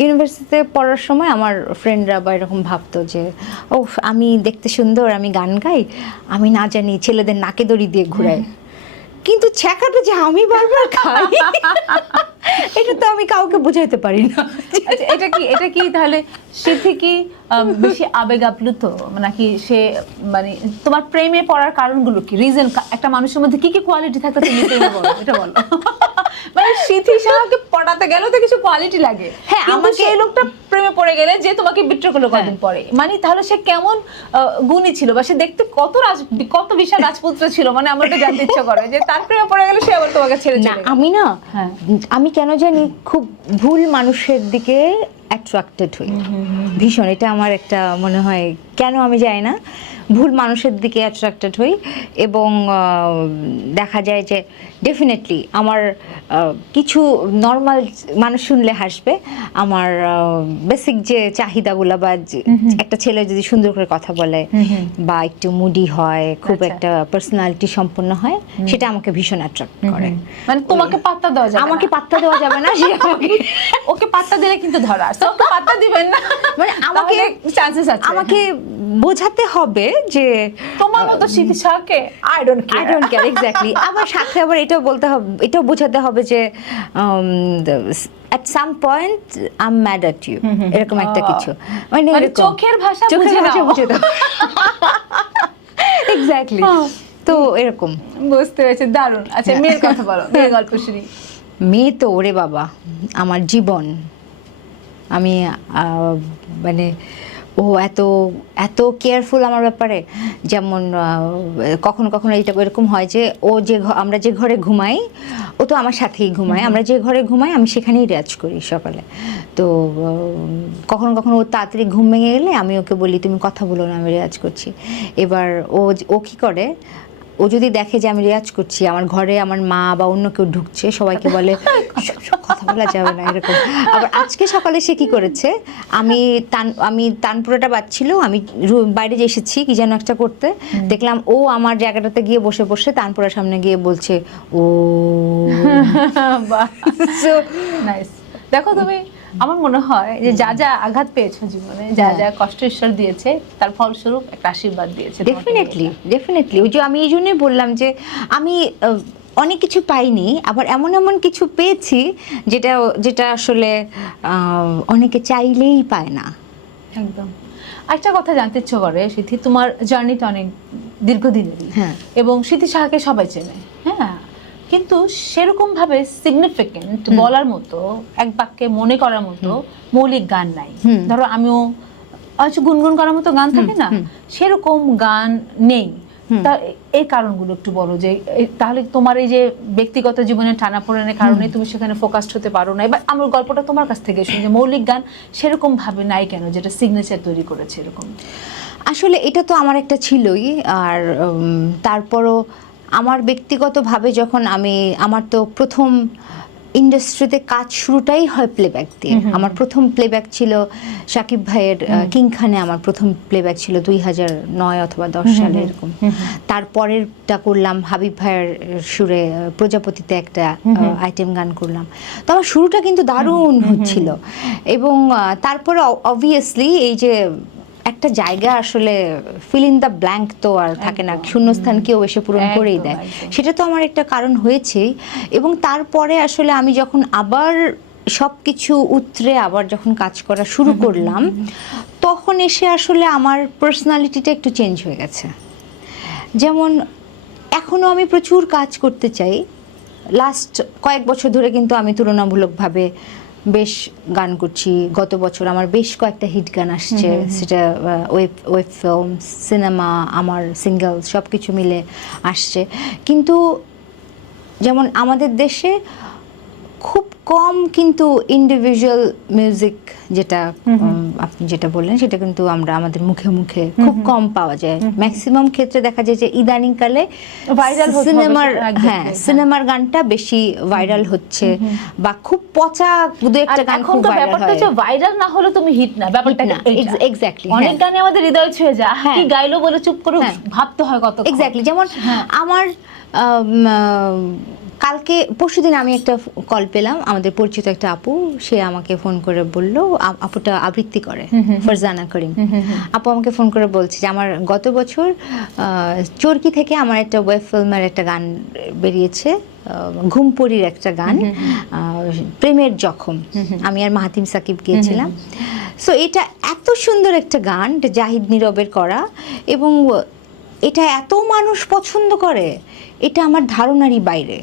ইউনিভার্সিটিতে পড়ার সময় আমার ফ্রেন্ডরা বা এরকম ভাবতো যে ও আমি দেখতে সুন্দর, আমি গান গাই, আমি না জানি ছেলেদের নাকে দড়ি দিয়ে ঘুরাই, কিন্তু ছ্যাঁকাটা যে আমি বারবার খাই এটা তো আমি কাউকে বোঝাইতে পারি না। আচ্ছা, এটা কি তাহলে সিথি কি বেশি আবেগ আপ্লুত নাকি সে, মানে তোমার প্রেমে পড়ার কারণগুলো কি, রিজন, একটা মানুষের মধ্যে কি কি কোয়ালিটি থাকতে তুমি প্রেমে পড়ো, এটা বলো। মানে সিথি সাহাকে পড়াতে গেলেও তো কিছু কোয়ালিটি লাগে। হ্যাঁ, আমাকে এই লোকটা প্রেমে পড়ে গেলে যে তোমাকে বিট্রে করলো কদিন পরে, মানে তাহলে সে কেমন গুণী ছিল, বা সে দেখতে কত বিশাল রাজপুত্র ছিল, মানে আমার তো জানতে ইচ্ছা করে যে তার প্রেমে পড়ে গেলে সে আবার তোমাকে ছেড়ে না, চলে গেল। আমি কেন জানি খুব ভুল মানুষের দিকে অ্যাট্রাক্টেড হই ভীষণ, এটা আমার একটা মনে হয়, কেন আমি জানি না, ভুল মানুষের দিকে অ্যাট্রাক্টেড হই। এবং দেখা যায় যে ডেফিনেটলি আমার কিছু নর্মাল মানুষ শুনলে হাসবে, আমার বেসিক যে চাহিদাগুলো, বা একটা ছেলে যদি সুন্দর করে কথা বলে বা একটু মুডি হয়, খুব একটা পার্সোনালিটি সম্পন্ন হয়, সেটা আমাকে ভীষণ অ্যাট্রাক্ট করে। মানে তোমাকে পাত্তা দেওয়া যাবে না। আমাকে পাত্তা দেওয়া যাবে না, সে ওকে পাত্তা দিলে কিন্তু ধরা, ওকে পাত্তা দিবেন না, মানে আমাকে চান্সেস আছে। আমাকে বোঝাতে হবে যে তোমার মতো শিক্ষাকে আই ডোন্ট কেয়ার, এক্স্যাক্টলি। আবার সাথে আবার এটাও বোঝাতে হবে যে at some point I'm mad at you, এরকম একটা কিছু, মানে চোখের ভাষা বুঝে দাও। এক্স্যাক্টলি, তো এরকম বুঝতে পেরেছি, দারুণ। আচ্ছা, মেয়ের কথা বলো, মেয়ের গল্প শুনি। মেয়ে তো ওরে বাবা আমার জীবন, আমি মানে ও এত এত কেয়ারফুল আমার ব্যাপারে। যেমন কখনো কখনো এটা এরকম হয় যে ও আমরা যে ঘরে ঘুমাই ও তো আমার সাথেই ঘুমায়, আমরা যে ঘরে ঘুমাই আমি সেখানেই রেয়াজ করি সকালে। তো কখনো কখনো ও তাড়াতাড়ি ঘুম ভেঙে গেলে আমি ওকে বলি তুমি কথা বলো না, আমি রেয়াজ করছি। এবার ও কী করে, ও যদি দেখে যে আমি রেয়াজ করছি, আমার ঘরে আমার মা বা অন্য কেউ ঢুকছে, সবাইকে বলে কথা বলা যাবে না এরকম। আবার আজকে সকালে সে কি করেছে, আমি তানপুরাটা বাজছিল, আমি বাইরে যে এসেছি কি যেন একটা করতে, দেখলাম ও আমার জায়গাটাতে গিয়ে বসে বসে তানপুরার সামনে গিয়ে বলছে ও নাইস। দেখো তুমি, আমার মনে হয় যে যা যা আঘাত পেয়েছো জীবনে, যা যা কষ্ট ঈশ্বর দিয়েছে, তার ফলস্বরূপ একটা আশীর্বাদ দিয়েছে। ডেফিনেটলি ওই যে আমি এই জন্যই বললাম যে আমি অনেক কিছু পাইনি, আবার এমন এমন কিছু পেয়েছি যেটা আসলে অনেকে চাইলেই পায় না। একদম। একটা কথা জানতে ইচ্ছে করে সিথি, তোমার জার্নিটা অনেক দীর্ঘদিনেরই, হ্যাঁ। এবং সিথি সাহাকে সবাই চেনে, হ্যাঁ, কিন্তু সেরকম ভাবে সিগনিফিকেন্ট বলার মতো, এক বাক্যে মনে করার মতো মৌলিক গান নাই। ধরো আমিও গুনগুন করার মতো গান থাকে না, সেরকম গান নেই। তা এই কারণগুলো একটু বলো, যে তাহলে তোমার এই যে ব্যক্তিগত জীবনের টানাপোড়েনের কারণে তুমি সেখানে ফোকাসড হতে পারো না। এবার আমার গল্পটা তোমার কাছ থেকে শুনি যে মৌলিক গান সেরকম ভাবে নাই কেন, যেটা সিগনেচার তৈরি করেছে এরকম। আসলে এটা তো আমার একটা ছিলই, আর তারপরও আমার ব্যক্তিগতভাবে যখন আমার তো প্রথম ইন্ডাস্ট্রিতে কাজ শুরুটাই হয় প্লেব্যাক দিয়ে। আমার প্রথম প্লেব্যাক ছিল শাকিব ভাইয়ের কিংখানে, আমার প্রথম প্লেব্যাক ছিল 2009 অথবা 10 সালে এরকম। তারপরেরটা করলাম হাবিব ভাইয়ের সুরে প্রজাপতিতে একটা আইটেম গান করলাম। তো আমার শুরুটা কিন্তু দারুণ হচ্ছিল, এবং তারপরে অবভিয়াসলি এই যে একটা জায়গা আসলে ফিল ইন দ্য ব্ল্যাঙ্ক তো আর থাকে না, শূন্যস্থান কেউ এসে পূরণ করেই দেয়, সেটা তো আমার একটা কারণ হয়েছেই। এবং তারপরে আসলে আমি যখন আবার সব কিছু উতরে আবার যখন কাজ করা শুরু করলাম, তখন এসে আসলে আমার পার্সোনালিটিটা একটু চেঞ্জ হয়ে গেছে। যেমন এখনও আমি প্রচুর কাজ করতে চাই, লাস্ট কয়েক বছর ধরে কিন্তু আমি তুলনামূলকভাবে বেশ গান করছি। গত বছর আমার বেশ কয়েকটা হিট গান আসছে, সেটা ওয়েব ফিল্ম, সিনেমা, আমার সিঙ্গেল সব কিছু মিলে আসছে। কিন্তু যেমন আমাদের দেশে খুব কম কিন্তু ইন্ডিভিজুয়াল মিউজিক, যেটা আপনি যেটা বললেন, সেটা কিন্তু আমাদের মুখে মুখে খুব কম পাওয়া যায়। ম্যাক্সিমাম ক্ষেত্রে দেখা যায় যে ইদানিংকালে সিনেমার গানটা বেশি ভাইরাল হচ্ছে, বা খুব পচা দু একটা গান খুব ভাইরাল হয়। ভাইরাল না হলে তুমি হিট না, ব্যাপারটা এক্স্যাক্টলি। অনেক গানে আমাদের হৃদয় ছুঁয়ে যায়, কি গাইলো বলে চুপ করে ভাবতে হয় কত। এক্স্যাক্টলি। যেমন আমার কালকে পরশুদিন আমি একটা কল পেলাম, আমাদের পরিচিত একটা আপু, সে আমাকে ফোন করে বলল, আপুটা আবৃত্তি করে, ফারজানা করিম আপু আমাকে ফোন করে বলছে যে আমার গত বছর চরকি থেকে আমার একটা ওয়েব ফিল্মের একটা গান বেরিয়েছে, ঘুমপড়ির একটা গান, প্রেমের জখম, আমি আর মাহাতিম সাকিব গিয়েছিলাম। সো এটা এত সুন্দর একটা গান, জাহিদ নীরবের করা, এবং এটা এত মানুষ পছন্দ করে, এটা আমার ধারণারই বাইরে।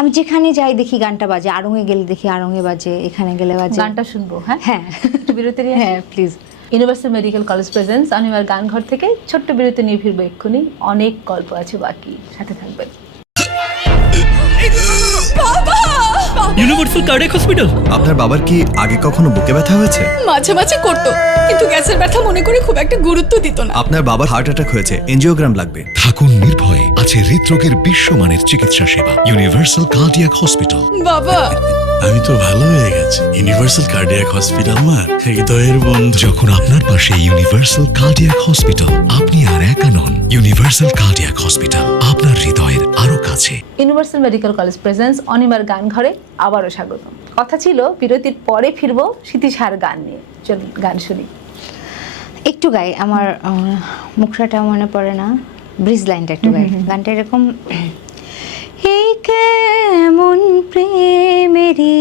আমি যেখানে যাই দেখি গানটা বাজে, আড়ংয়ে গেলে দেখি আড়ংয়ে বাজে, এখানে গেলে বাজে। গানটা শুনবো? হ্যাঁ হ্যাঁ, একটু বিরতি নিয়ে। হ্যাঁ please. Universal medical college presents অনিমার গান ঘর থেকে ছোট্ট বিরতি নিয়ে ফিরবো এক্ষুনি। অনেক গল্প আছে বাকি, সাথে থাকবেন। Universal cardiac hospital. আপনার বাবার কি আগে কখনো বুকে ব্যথা হয়েছে? মাঝে মাঝে করতো, কিন্তু গ্যাসের ব্যথা মনে করে খুব একটা গুরুত্ব দিত না। আপনার বাবার হার্ট অ্যাটাক হয়েছে, এনজিওগ্রাম লাগবে। থাকুন নির্ভয়ে, আছে হৃদরোগের বিশ্বমানের চিকিৎসা সেবা। Universal cardiac hospital. বাবা, আমি তো ভালো হয়ে গেছি। ইউনিভার্সাল কার্ডিয়াক হসপিটাল মার হৃদয়ের বন্ধু। যখন আপনার পাশে ইউনিভার্সাল কার্ডিয়াক হসপিটাল, আপনি আর একা নন। ইউনিভার্সাল কার্ডিয়াক হসপিটাল, আপনার হৃদয়ের আরো কাছে। ইউনিভার্সাল মেডিকেল কলেজ প্রেজেন্স অনিমার গান ঘরে আবারও স্বাগত। কথা ছিল বিরতির পরে ফিরবো সিতিশার গান নিয়ে। চলুন গান শুনি। একটু গাই, আমার মুখটা মনে পড়ে না, ব্রিজ লাইনটা একটু গাই। গানটা এরকম, এই কেমন প্রেমেরই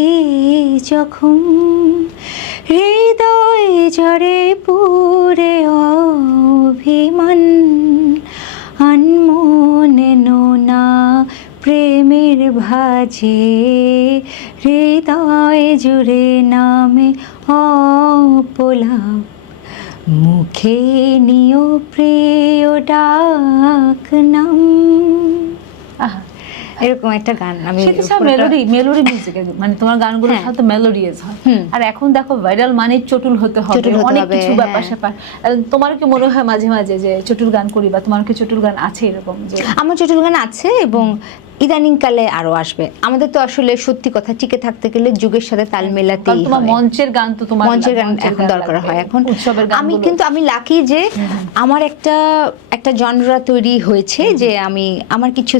যখন হৃদয় ঝরে পুরে অভিমান, আনমনে নোনা প্রেমের ভাজে হৃদয় জুড়ে নামে অপলাপ, মুখে নিও প্রিয় ডাক নাম। আহা, এরকম একটা গান আমি মেলোডি মিউজিক, মানে তোমার গানগুলো হ্যাঁ। সাথে মেলোডিয়াস হয়। হুম। আর এখন দেখো ভাইরাল মানে চটুল হতে হবে, চটুল হতে অনেক হবে, কিছু ব্যাপার হ্যাঁ। স্যাপার। তোমার কি মনে হয় মাঝে মাঝে যে চটুল গান করি, বা তোমার কি চটুল গান আছে এরকম যে? আমার চটুল গান আছে, এবং ইদানিংকালে আরো আসবে। আমাদের তো আসলে সত্যি কথা টিকে থাকতে গেলে যুগের সাথে তাল কারণ মেলাতেই তোমার হয়। মঞ্চের গান তো তোমার মঞ্চের গান এখন দরকার লাগবে, হয়। এখন উৎসবের গান। আমি লাকি যে আমার একটা জনরা তৈরি হয়েছে, যে আমার কিছু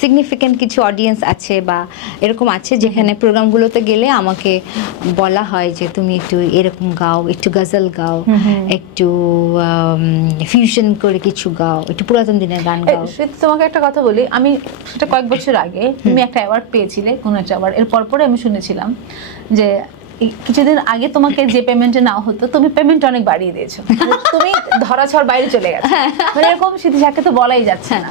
সিগনিফিক্যান্ট কিছু অডিয়েন্স আছে বা এরকম আছে, যেখানে প্রোগ্রামগুলোতে গেলে আমাকে বলা হয় যে তুমি একটু এরকম গাও, একটু গজল গাও, একটু ফিউশন করে কিছু গাও, একটু পুরাতন দিনের গান গাও। তোমাকে একটা কথা বলি, আমি সেটা কয়েক বছর আগে তুমি একটা অ্যাওয়ার্ড পেয়েছিলে, কোন একটা অ্যাওয়ার্ড, এর পরে আমি শুনেছিলাম যে কিছুদিন আগে তোমাকে যে পেমেন্টে নাও হতো, তুমি পেমেন্ট অনেক বাড়িয়ে দিয়েছো, মানে তুমি ধরাছোঁয়ার বাইরে চলে গেছো। মানে এরকম সিদ্ধিশাকে তো বলাই যাচ্ছে না।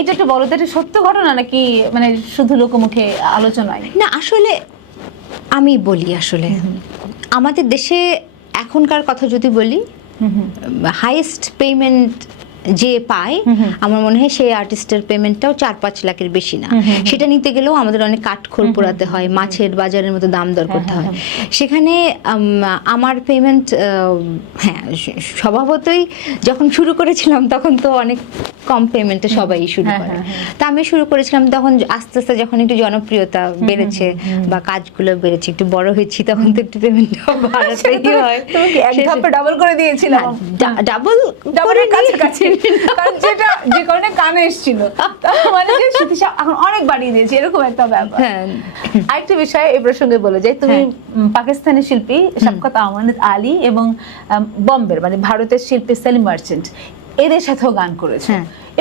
এটা একটু বলো তো, এটা সত্য ঘটনা নাকি মানে শুধু লোকমুখে আলোচনায়? না, আসলে আমি বলি, আসলে আমাদের দেশে এখনকার কথা যদি বলি, হাইয়েস্ট পেমেন্ট যে পায়, আমার মনে হয় সেই আর্টিস্টের পেমেন্টটাও 4-5 লাখের বেশি না। সেটা নিতে গেলেও আমাদের অনেক কাঠখড় পোড়াতে হয়, মাছের বাজারের মতো দাম দর করতে হয়। সেখানে আমার পেমেন্ট, হ্যাঁ, স্বভাবতই যখন শুরু করেছিলাম তখন তো অনেক কম পেমেন্টে সবাই শুরু করে। তা আমি শুরু করেছিলাম, তখন আস্তে আস্তে যখন একটু জনপ্রিয়তা বেড়েছে বা কাজগুলো বেড়েছে, একটু বড় হয়েছি, তখন তো একটু পেমেন্টটাও বাড়াতেই হয়। তুমি কি এক ধাপে ডাবল করে দিয়েছিলে? ডাবল ডাবলের কাছাকাছি, কারণ যেটা যে কারণে কানে এসেছিল, তার মানে যে সিদ্ধিশা এখন অনেক বাড়িয়ে দিয়েছে, এরকম একটা ব্যাপার। হ্যাঁ। আরেকটা বিষয় এই প্রসঙ্গে বলে যাই, তুমি পাকিস্তানি শিল্পী শফকত আমানত আলী এবং বম্বের মানে ভারতের শিল্পী সেলিম মার্চেন্ট, এদের সাথেও গান করেছে।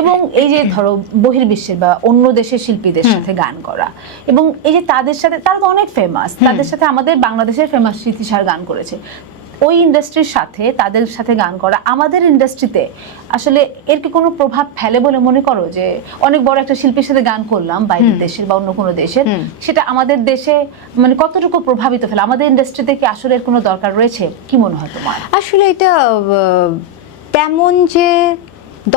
এবং এই যে ধরো বহির্বিশ্বের বা অন্য দেশের শিল্পীদের সাথে গান করা, এবং এই যে তাদের সাথে, তারা তো অনেক ফেমাস, তাদের সাথে আমাদের বাংলাদেশের ফেমাস সিদ্ধিশার গান করেছে। ওই ইন্ডাস্ট্রির সাথে তাদের সাথে গান করা আমাদের ইন্ডাস্ট্রিতে আসলে এর কি কোনো প্রভাব ফেলে বলে মনে করো? যে অনেক বড় একটা শিল্পীর সাথে গান করলাম বাইরের দেশের বা অন্য কোনো দেশের, সেটা আমাদের দেশে মানে কতটুকু প্রভাবিত ফেলে? আমাদের ইন্ডাস্ট্রিতে কি আসলে এর কোনো দরকার রয়েছে? কি মনে হয় তোমার? আসলে এটা তেমন যে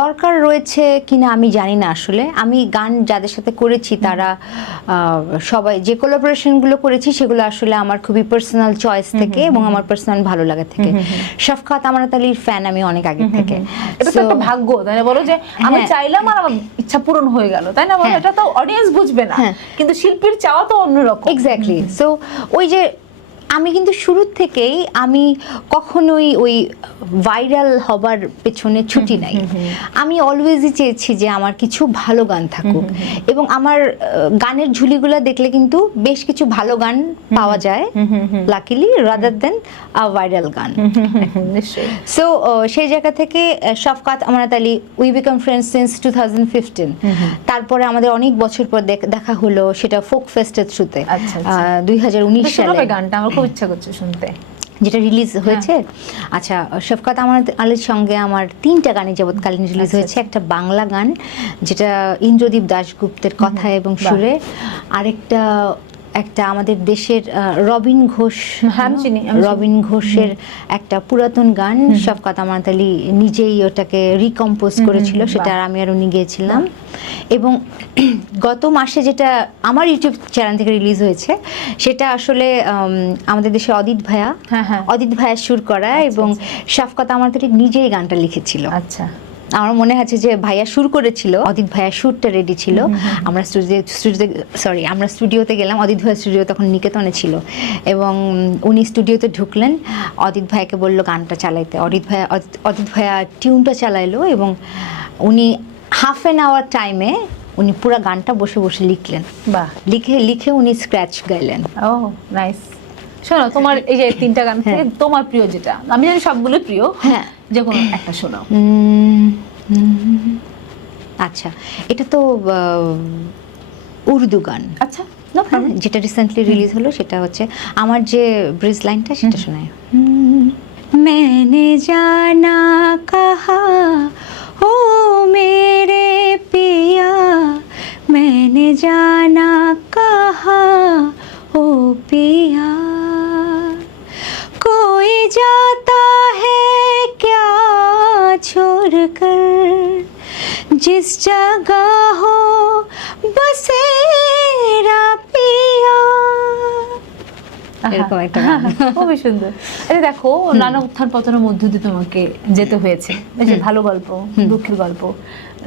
দরকার রয়েছে কিনা আমি জানি না। আসলে আমি গান যাদের সাথে করেছি তারা সবাই, যে কোলাবোরেশনগুলো করেছি সেগুলো আসলে আমার খুবই পার্সোনাল চয়েস থেকে এবং আমার পার্সোনাল ভালো লাগা থেকে। শফকাত আমানত আলীর ফ্যান আমি অনেক আগে থেকে। এটা তো একটা ভাগ্য, তাই না? বলো যে আমি চাইলাম আর আমার ইচ্ছা পূরণ হয়ে গেল, তাই না? বলো, এটা তো অডিয়েন্স বুঝবে না, কিন্তু শিল্পীর চাওয়া তো অন্যরকম। এক্স্যাক্টলি। সো ওই যে আমি কিন্তু শুরুর থেকেই আমি কখনোই ওই ভাইরাল হবার পেছনে ছুটি নাই। আমি অলওয়েজই চেয়েছি যে আমার কিছু ভালো গান থাকুক, এবং আমার গানের ঝুলিগুলো দেখলে কিন্তু বেশ কিছু ভালো গান পাওয়া যায় লাকিলি, রাদার দেন ভাইরাল গান। নিশ্চয়ই। সো সেই জায়গা থেকে শফকাত আমানত Ali, we become friends since 2015। তারপরে আমাদের অনেক বছর পর দেখা হলো, সেটা ফোক ফেস্টের থ্রুতে 2019 সালে। গানটা আমার খুব ইচ্ছা করছে শুনতে, যেটা রিলিজ হয়েছে। আচ্ছা, শফকাত আমানত আলীর সঙ্গে আমার 3টা গানই যাবৎকালীন রিলিজ হয়েছে। একটা বাংলা গান যেটা ইন্দ্রদীপ দাশগুপ্তের কথা এবং সুরে, আরেকটা আমাদের দেশের রবিন ঘোষ, রবিন ঘোষের একটা পুরাতন গান শফকাত আমানত আলী নিজেই ওটাকে রিকম্পোজ করেছিল, সেটা আমি আর উনি গিয়েছিলাম। এবং গত মাসে যেটা আমার ইউটিউব চ্যানেল থেকে রিলিজ হয়েছে, সেটা আসলে আমাদের দেশের অদিত ভাইয়া সুর করা, এবং শফকাত আমানত আলী নিজেই গানটা লিখেছিল। আচ্ছা, আমার মনে আছে যে ভাইয়া সুর করেছিল, অদিত ভাইয়া সুরটা রেডি ছিল। আমরা স্টুডিওতে গেলাম, অদিত ভাইয়া স্টুডিও তখন নিকেতনে ছিল, এবং উনি স্টুডিওতে ঢুকলেন, অদিত ভাইয়াকে বললো গানটা চালাইতে। অদিত ভাইয়া টিউনটা চালাইলো, এবং উনি হাফ অ্যান আওয়ার টাইমে উনি পুরো গানটা বসে বসে লিখলেন। বাহ। লিখে উনি স্ক্র্যাচ গাইলেন। ও নাইস। শোনো, তোমার এই যে 3টা গান থেকে তোমার প্রিয় যেটা, আমি জানি সবগুলো প্রিয়, হ্যাঁ, যে কোনো একটা শোনাও। আচ্ছা, এটা তো উর্দু গান। আচ্ছা, যেটা রিসেন্টলি রিলিজ হলো, সেটা হচ্ছে আমার যে ব্রিজ লাইনটা, সেটা শোনায়। मैंने जाना कहा ओ मेरे पिया, मैंने जाना कहा ओ पिया, कोई जाता है जगह हो बसेरा पिया। এরকম একটা গান। খুবই সুন্দর। আরে দেখো, নানা উত্থান পতনের মধ্য দিয়ে তোমাকে যেতে হয়েছে, এই যে ভালো গল্প, দুঃখের গল্প।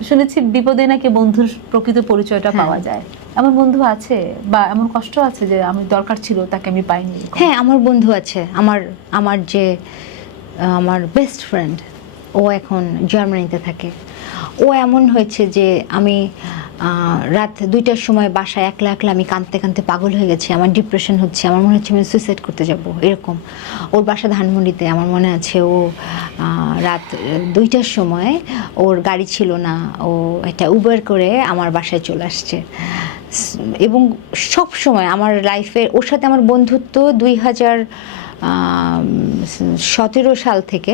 শুনেছি বিপদে নাকি বন্ধুর প্রকৃত পরিচয়টা পাওয়া যায়। এমন বন্ধু আছে বা এমন কষ্ট আছে যে আমি দরকার ছিল তাকে আমি পাইনি? হ্যাঁ, আমার বন্ধু আছে। আমার যে আমার বেস্ট ফ্রেন্ড, ও এখন জার্মানিতে থাকে। ও এমন হয়েছে যে আমি রাত 2টার সময় বাসায় একলা একলা আমি কাঁদতে কাঁদতে পাগল হয়ে গেছি। আমার ডিপ্রেশন হচ্ছে, আমার মনে হচ্ছে আমি সুইসাইড করতে যাব এরকম। ওর বাসা ধানমন্ডিতে। আমার মনে আছে ও রাত 2টার সময়, ওর গাড়ি ছিল না, ও একটা উবার করে আমার বাসায় চলে আসছে। এবং সব সময় আমার লাইফে ওর সাথে আমার বন্ধুত্ব 2017 সাল থেকে।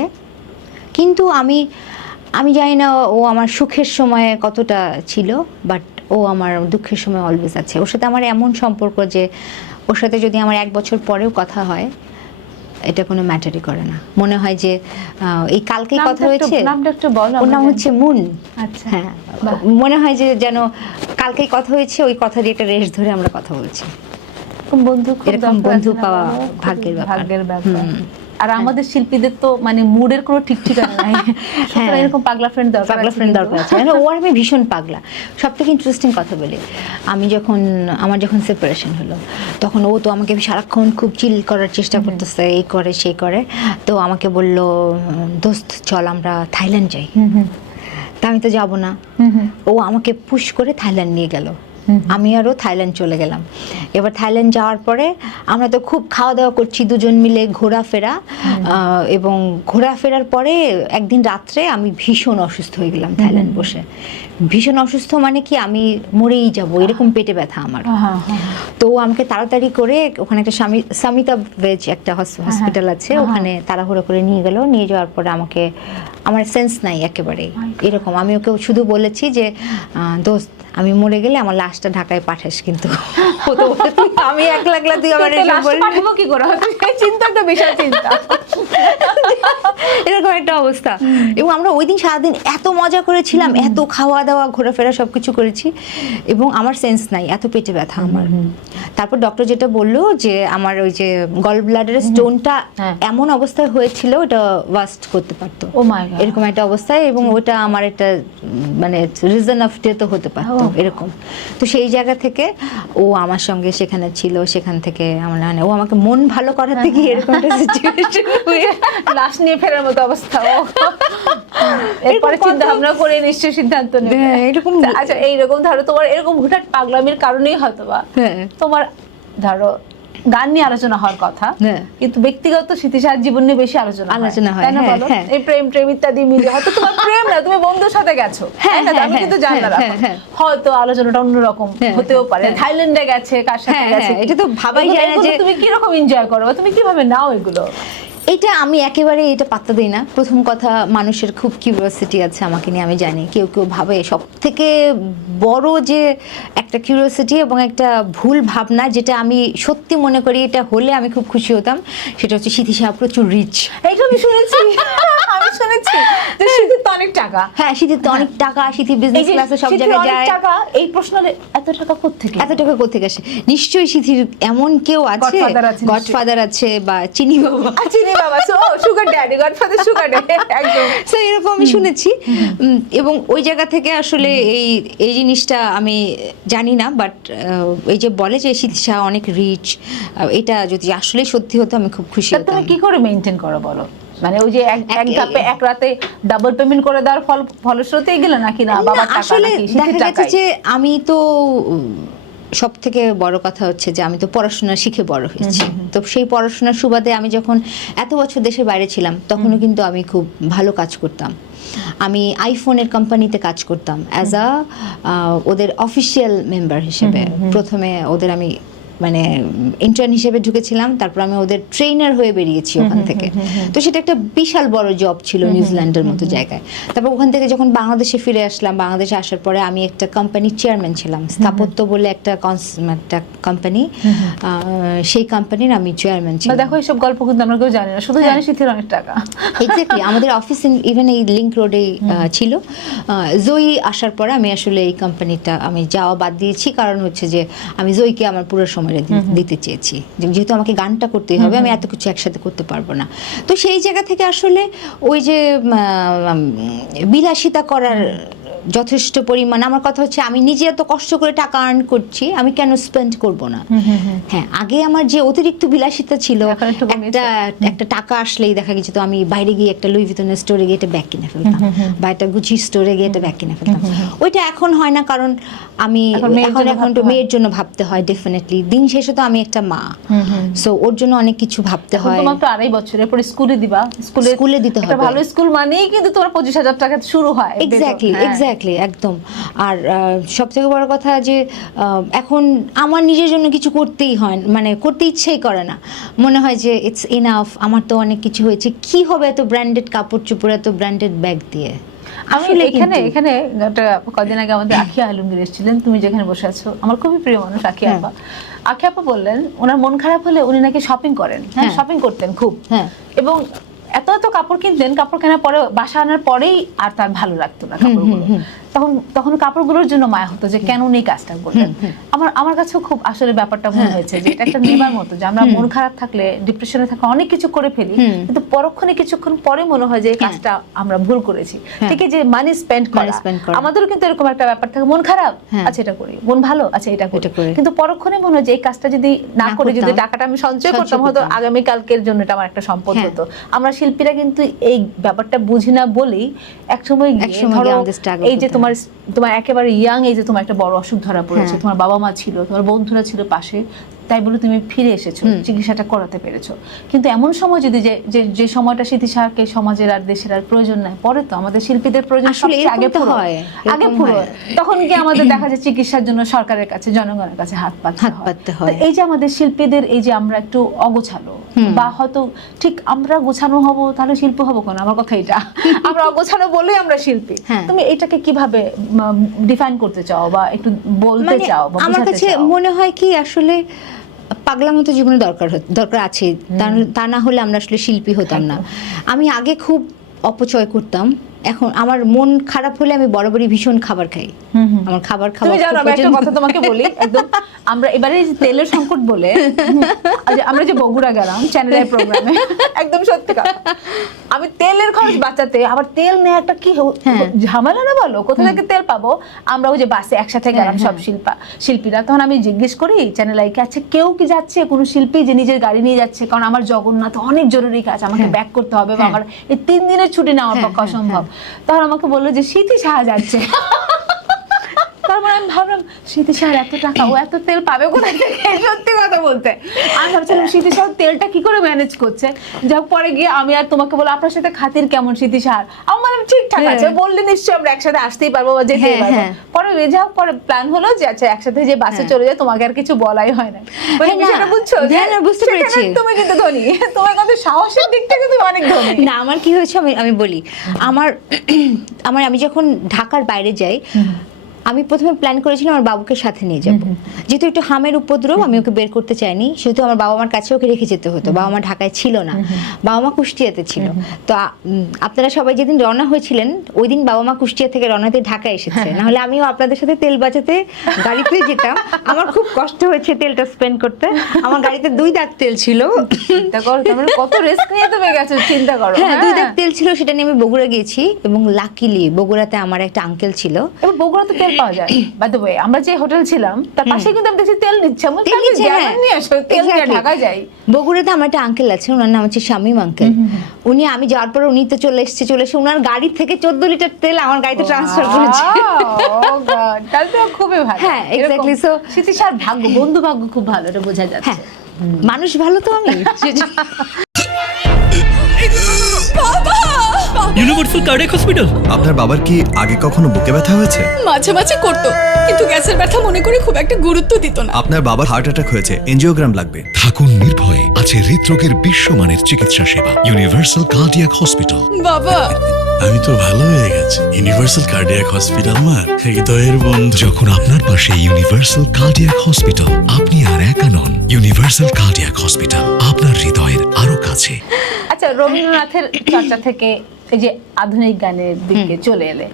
কিন্তু আমি জানি না ও আমার সুখের সময়ে কতটা ছিল, বাট ও আমার দুঃখের সময় অলওয়েজ আছে। ওর সাথে আমার এমন সম্পর্ক যে ওর সাথে যদি আমার 1 বছর পরেও কথা হয়, এটা কোনো ম্যাটারই করে না। মনে হয় যে এই কালকেই কথা হয়েছে। নামটা একটু বলো। ওর নাম হচ্ছে মুন। আচ্ছা, হ্যাঁ, মনে হয় যে যেন কালকেই কথা হয়েছে, ওই কথা দিয়ে একটা রেশ ধরে আমরা কথা বলছি। এরকম বন্ধু পাওয়া ভাগ্যের ব্যাপার। আর আমাদের শিল্পীদের তো মানে মুডের কোনো ঠিক ঠিকানা নাই। সুতরাং এরকম পাগলা ফ্রেন্ড দরকার আছে। ও আর আমি ভীষণ পাগলা। সবথেকে ইন্টারেস্টিং কথা বলি, আমার যখন সেপারেশন হলো, তখন ও তো আমাকে সারাক্ষণ খুব চিল করার চেষ্টা করতেছে, এই করে সেই করে। তো আমাকে বলল, দোস্ত চল আমরা থাইল্যান্ড যাই। তা আমি তো যাবো না। ও আমাকে পুশ করে থাইল্যান্ড নিয়ে গেল। আমি আরও থাইল্যান্ড চলে গেলাম। এবার থাইল্যান্ড যাওয়ার পরে আমরা তো খুব খাওয়া দাওয়া করছি দুজন মিলে, ঘোরাফেরা। এবং ঘোরাফেরার পরে একদিন রাত্রে আমি ভীষণ অসুস্থ হয়ে গেলাম থাইল্যান্ড বসে। ভীষণ অসুস্থ মানে কি, আমি মরেই যাব এরকম পেটে ব্যথা আমার। তো ও আমাকে তাড়াতাড়ি করে ওখানে একটা সামিতা ভেজ একটা হসপিটাল আছে, ওখানে তাড়াহুড়ো করে নিয়ে গেল। নিয়ে যাওয়ার পরে আমার সেন্স নাই একেবারেই এরকম। আমি ওকে শুধু বলেছি যে দোস্ত আমি মরে গেলে আমার লাশটা ঢাকায় পাঠাস। কিন্তু আমি একলা তুই আমার পাঠাবো কি করে, চিন্তা তো বিশাল চিন্তা। এরকম একটা অবস্থা। এবং আমরা ওই দিন সারাদিন এত মজা করেছিলাম, এত খাওয়া দাওয়া ঘোরাফেরা সবকিছু করেছি, এবং আমার সেন্স নাই, এত পেটে ব্যথা আমার। তারপর ডক্টর যেটা বললো যে আমার ওই যে গল ব্লাডারের স্টোনটা এমন অবস্থায় হয়েছিল, ওটা ওয়াস্ট করতে পারতো এরকম একটা অবস্থায়, এবং ওটা আমার একটা মানে রিজন অফ ডেথ হতে পারতো এরকম। তো সেই জায়গা থেকে ও আমার সঙ্গে সেখানে ছিল। সেখান থেকে আমার মানে ও আমাকে মন ভালো করাতে গিয়ে এরকম একটা সিচুয়েশন হয়ে লাশ নিয়ে ফেরার মতো অবস্থা। এরপরে চিন্তা ভাবনা করে নিশ্চয়ই সিদ্ধান্ত নেবে এরকম। আচ্ছা, এইরকম ধরো তোমার এরকম হুটহাট পাগলামির কারণেই হয়তো বা তোমার ধরো গান নিয়ে আলোচনা হওয়ার কথা, কিন্তু ব্যক্তিগত স্মৃতিসার জীবন নিয়ে বেশি আলোচনা হয়, তাই না? বলো, এই প্রেম ইত্যাদি মিলে হয়তো তোমার প্রেম না, তুমি বন্ধুর সাথে গেছো, আমি কিন্তু জানি না, হয়তো আলোচনাটা অন্যরকম হতেও পারে। থাইল্যান্ডে গেছে, কার সাথে গেছে, এটা তো ভাবাই যায় না যে তুমি কিরকম এনজয় করো, তুমি কিভাবে নাও এগুলো। এটা আমি একেবারে এটা পাত্তা দিই না। প্রথম কথা, মানুষের খুব কিউরিওসিটি আছে আমাকে নিয়ে, আমি জানি। কেউ ভাবে সব থেকে বড় যে একটা কিউরিওসিটি এবং একটা ভুল ভাবনা, যেটা আমি সত্যি মনে করি এটা হলে আমি খুব খুশি হতাম, সেটা হচ্ছে সিথি সাহা প্রচুর রিচ। এইটা আমি শুনেছি, আমি শুনেছি যে সিথির তো অনেক টাকা। হ্যাঁ, সিথির তো অনেক টাকা, সিথি বিজনেস ক্লাসে সব জায়গায় যায়। এই প্রশ্নে এত টাকা কোত্থেকে আসে? নিশ্চয়ই সিথির এমন কেউ আছে, গডফাদার আছে বা চিনি বাবা, sugar daddy, godfather sugar daddy, একদম এরকম আমি শুনেছি। এবং ওই জায়গা থেকে আসলে এই জিনিসটা আমি জানি না, বাট এই যে বলে যে সিথি সাহা অনেক রিচ, এটা যদি আসলে সত্যি হতো আমি খুব খুশি হতাম। তুমি কি করে মেইনটেইন করো বলো? মানে ওই যে এক রাতে ডাবল পেমেন্ট করে দেওয়ার ফলশ্রুতিই গেল নাকি না বাবার টাকা? আসলে দেখা গেছে যে আমি তো সব থেকে বড় কথা হচ্ছে যে আমি তো পড়াশোনা শিখে বড় হয়েছি। তো সেই পড়াশোনার সুবাদে আমি যখন এত বছর দেশের বাইরে ছিলাম, তখনও কিন্তু আমি খুব ভালো কাজ করতাম। আমি আইফোনের কোম্পানিতে কাজ করতাম অ্যাজ ওদের অফিসিয়াল মেম্বার হিসেবে। প্রথমে ওদের আমি মানে ইন্টার্ন হিসেবে ঢুকেছিলাম, তারপর আমি ওদের ট্রেনার হয়ে বেরিয়েছি ওখান থেকে। তো সেটা একটা বিশাল বড় জব ছিল নিউজিল্যান্ডের মতো জায়গায়। তারপর ওখান থেকে যখন বাংলাদেশে ফিরে আসলাম, বাংলাদেশে আসার পরে আমি একটা কোম্পানির চেয়ারম্যান ছিলাম, স্থাপত্য বলে একটা কোম্পানি, সেই কোম্পানির আমি চেয়ারম্যান বা ছিলাম। দেখো এইসব গল্প কিন্তু আমরা কেউ জানি না, শুধু জানি শীতের অনেক টাকা। এক্স্যাক্টলি, আমাদের অফিস ইভেন এই লিংক রোডেই ছিল। জয়ী আসার পরে আমি আসলে এই কোম্পানিটা আমি যাওয়া বাদ দিয়েছি, কারণ হচ্ছে যে আমি জয়ীকে আমার পুরো সময়টা দিতে চেয়েছি, যেহেতু আমাকে গানটা করতেই হবে, আমি এত কিছু একসাথে করতে পারবো না। তো সেই জায়গা থেকে আসলে ওই যে বিলাসিতা করার যথেষ্ট পরিমাণ, আমার কথা হচ্ছে আমি নিজে এত কষ্ট করে টাকা আর্ন করছি, আমি কেন স্পেন্ড করব না? হ্যাঁ, আগে আমার যে অতিরিক্ত বিলাসিতা ছিল, এখন একটু কমেছে। একটা টাকা আসলেই দেখা গেছে তো আমি বাইরে গিয়ে একটা লুই ভিতনের স্টোরে গিয়ে একটা ব্যাগ কিনে ফেলতাম, বা একটা গুচি স্টোরে গিয়ে একটা ব্যাগ কিনে ফেলতাম। ওইটা এখন হয় না, কারণ আমি এখন তো মেয়ের জন্য ভাবতে হয় ডেফিনেটলি। দিন শেষে তো আমি একটা মা, সো ওর জন্য অনেক কিছু ভাবতে হয়। তোমার তো 2.5 বছর, এরপর স্কুলে দিবা, স্কুলে দিতে হবে। একটা ভালো স্কুল মানেই কিন্তু তোমার 25,000 টাকা শুরু হয়। এক্স্যাক্টলি একদম। আর সবথেকে বড় কথা যে এখন আমার নিজের জন্য কিছু করতেই হয়, মানে করতে ইচ্ছেই করে না, মনে হয় যে ইটস ইনাফ, আমার তো অনেক কিছু হয়েছে, কি হবে এত ব্র্যান্ডেড কাপড় চোপড়, এত ব্র্যান্ডেড ব্যাগ দিয়ে। আমি এখানে একটা কদিন আগে আমাদের আখিয়া আলমগীর এসেছিলেন, তুমি যেখানে বসে আছো, আমার খুবই প্রিয় মানুষ আখিয়া আপা। আখিয়া আপা বললেন ওনার মন খারাপ হলে উনি নাকি শপিং করেন, হ্যাঁ শপিং করতেন খুব, এবং এত এত কাপড় কিনতেন, কাপড় কেনার পরে বাসা আনার পরেই আর তার ভালো লাগতো না কাপড়গুলো। তখন কাপড়গুলোর জন্য মায়া হতো যে কেন উনি কাজটা করলেন। আমার কাছেও খুব আসলে ব্যাপারটা মনে হয়েছে যে এটা একটা নেবার মতো, যে আমরা মন খারাপ থাকলে, ডিপ্রেশনে থাকলে অনেক কিছু করে ফেলি, কিন্তু পরক্ষণে কিছুক্ষণ পরে মনে হয় যে এই কাজটা আমরা ভুল করেছি। ঠিক আছে, যে মানি স্পেন্ড করা, আমাদেরও কিন্তু এরকম একটা ব্যাপার থাকে, মন খারাপ আচ্ছা এটা করি, মন ভালো আচ্ছা এটা করি, কিন্তু পরক্ষণে মনে হয় যে এই কাজটা যদি না করে, যদি টাকাটা আমি সঞ্চয় করতাম, হয়তো আগামী কালকের জন্য এটা আমার একটা সম্পদ হতো। আমরা শিল্পীরা কিন্তু এই ব্যাপারটা বুঝি না বলেই একসময় এই যে তোমার একেবারে ইয়াং এই যে তোমার একটা বড় অসুখ ধরা পড়েছে, তোমার বাবা মা ছিল, তোমার বন্ধুরা ছিল পাশে, তাই বলে তুমি ফিরে এসেছো, চিকিৎসাটা করাতে পেরেছো। কিন্তু এমন সময় যদি যে সময়টা স্মৃতিসারকে সমাজের আর দেশের আর প্রয়োজন নাই, পরে তো আমাদের শিল্পীদের প্রয়োজন আগে পুরো, তখন কি আমাদের দেখা যায় চিকিৎসার জন্য সরকারের কাছে, জনগণের কাছে হাত পাততে হয়। এই যে আমাদের শিল্পীদের এই যে আমরা একটু অগোছালো, বা হয়তো ঠিক আমরা গোছানো হব তাহলে শিল্প হবো কেন, আমার কথা এটা, আমরা অগোছানো বলেই আমরা শিল্পী। তুমি এটাকে কিভাবে ডিফাইন করতে চাও বা একটু বলতে চাও? আমার কাছে মনে হয় কি আসলে পাগলামো তো জীবনে দরকার আছে, তা না হলে আমরা আসলে শিল্পী হতাম না। আমি আগে খুব অপচয় করতাম, এখন আমার মন খারাপ হলে আমি বরাবরই ভীষণ খাবার খাই। আমার খাবার খাওয়া, তুমি জানো আমি একটা কথা তোমাকে বলি, একদম আমরা এবারে তেলের সংকট বলে আমরা যে বগুড়া গেলাম চ্যানেলের প্রোগ্রামে, একদম সত্যি কথা, আমি তেলের খরচ বাঁচাতে, আবার তেল নেওয়া একটা কি ঝামেলা না বলো, কোথা থেকে তেল পাবো? আমরা ওই যে বাসে একসাথে গেলাম সব শিল্পীরা, তখন আমি জিজ্ঞেস করি চ্যানেল আইকে, আচ্ছা কেউ কি যাচ্ছে, কোনো শিল্পী যে নিজের গাড়ি নিয়ে যাচ্ছে? কারণ আমার জগন্নাথ অনেক জরুরি কাজ, আমাকে ব্যাক করতে হবে, বা আমার এই 3 দিনের ছুটি না আমার পক্ষে অসম্ভব। তখন আমাকে বললো যে স্মৃতি সাহা যাচ্ছে। তারপর আমি ভাবলাম স্মৃতি সাহার এত টাকা, ও এত তেল পাবে কোথা থেকে? সত্যি কথা বলতে আমি ভাবছিলাম স্মৃতি সাহার তেলটা কি করে ম্যানেজ করছে। যাক পরে গিয়ে আমি আর তোমাকে বলো আপনার সাথে খাতির কেমন স্মৃতি সাহার, আমি বললাম ঠিকঠাক আছে, বললে নিশ্চয়ই আমরা একসাথে আসতেই পারবো বা যেতেই পারবো। পরে যাক পরে প্ল্যান হলো যে আচ্ছা একসাথে যে বাসে চলে যায়, তোমাকে আর কিছু বলাই হয় না, বুঝছো? বুঝতে পেরেছি, তুমি কিন্তু ধনী, তোমার কিন্তু সাহসের দিক থেকে তুমি অনেক ধনী। না আমার কি হয়েছে আমি বলি, আমি যখন ঢাকার বাইরে যাই, আমি প্রথমে প্ল্যান করেছিলাম আমার বাবুকে সাথে নিয়ে যাব, যেহেতু একটু হামের উপদ্রব, আমি ওকে বের করতে চাইনি, সেহেতু আমার বাবা মার কাছে ওকে রেখে যেতে হতো। বাবা মা ঢাকায় ছিল না, বাবা মা কুষ্টিয়াতে ছিল। তো আপনারা সবাই যেদিন রওনা হয়েছিলেন ওই দিন বাবা মা কুষ্টিয়া থেকে রওনা দিয়ে ঢাকায় এসেছে, নাহলে আমিও আপনাদের সাথে তেল বাঁচাতে গাড়িতে যেতাম। আমার খুব কষ্ট হয়েছে তেলটা স্পেন্ড করতে, আমার গাড়িতে 2 দাগ তেল ছিল। চিন্তা করো কত রিস্ক নিয়ে তুমি গেছো, চিন্তা করো। হ্যাঁ 2 দাগ তেল ছিল, সেটা নিয়ে আমি বগুড়া গিয়েছি, এবং লাকিলি বগুড়াতে আমার একটা আঙ্কেল ছিল। এবং বগুড়াতে তেল পাওয়া যায়, বাই দ্য ওয়ে আমরা যে হোটেল ছিলাম তার পাশে কিন্তু আমি দেখছি তেল নিচ্ছে, ঢাকা যাই। বগুড়াতে আমার একটা আঙ্কেল আছে, ওনার নাম হচ্ছে শামীম আঙ্কেল। আমি যাওয়ার পর উনি তো চলে এসে ওনার গাড়ি থেকে 14 লিটার তেল আমার গাড়িতে ট্রান্সফার করেছে। তাহলে তো খুবই ভালো। হ্যাঁ এক্স্যাক্টলি। সো স্মৃতিসার ভাগ্য, বন্ধু ভাগ্য খুব ভালো, এটা বোঝা যাচ্ছে। মানুষ ভালো তো আমি। বাবা ইউনিভার্সাল কার্ডিয়াক হসপিটাল। আপনার বাবার কি আগে কখনো বুকে ব্যথা হয়েছে? মাঝে মাঝে করতো, কিন্তু গ্যাসের ব্যথা মনে করে খুব একটা গুরুত্ব দিত না। আপনার বাবার হার্ট অ্যাটাক হয়েছে, এনজিওগ্রাম লাগবে। থাকুন নির্ভয়ে, আছে হৃদরোগের বিশ্বমানের চিকিৎসা সেবা। Universal cardiac hospital. বাবা, আমি তো ভালো হয়ে গেছি। ইউনিভার্সাল কার্ডিয়াক হসপিটাল আমার হৃদয়ের বন্ধু। যখন আপনার পাশে ইউনিভার্সাল কার্ডিয়াক হসপিটাল, আপনি আর একা নন। ইউনিভার্সাল কার্ডিয়াক হসপিটাল, আপনার হৃদয়ের আরো কাছে। আচ্ছা, রবীন্দ্রনাথের চর্চা থেকে এই যে আধুনিক গানের দিকে চলে এলে,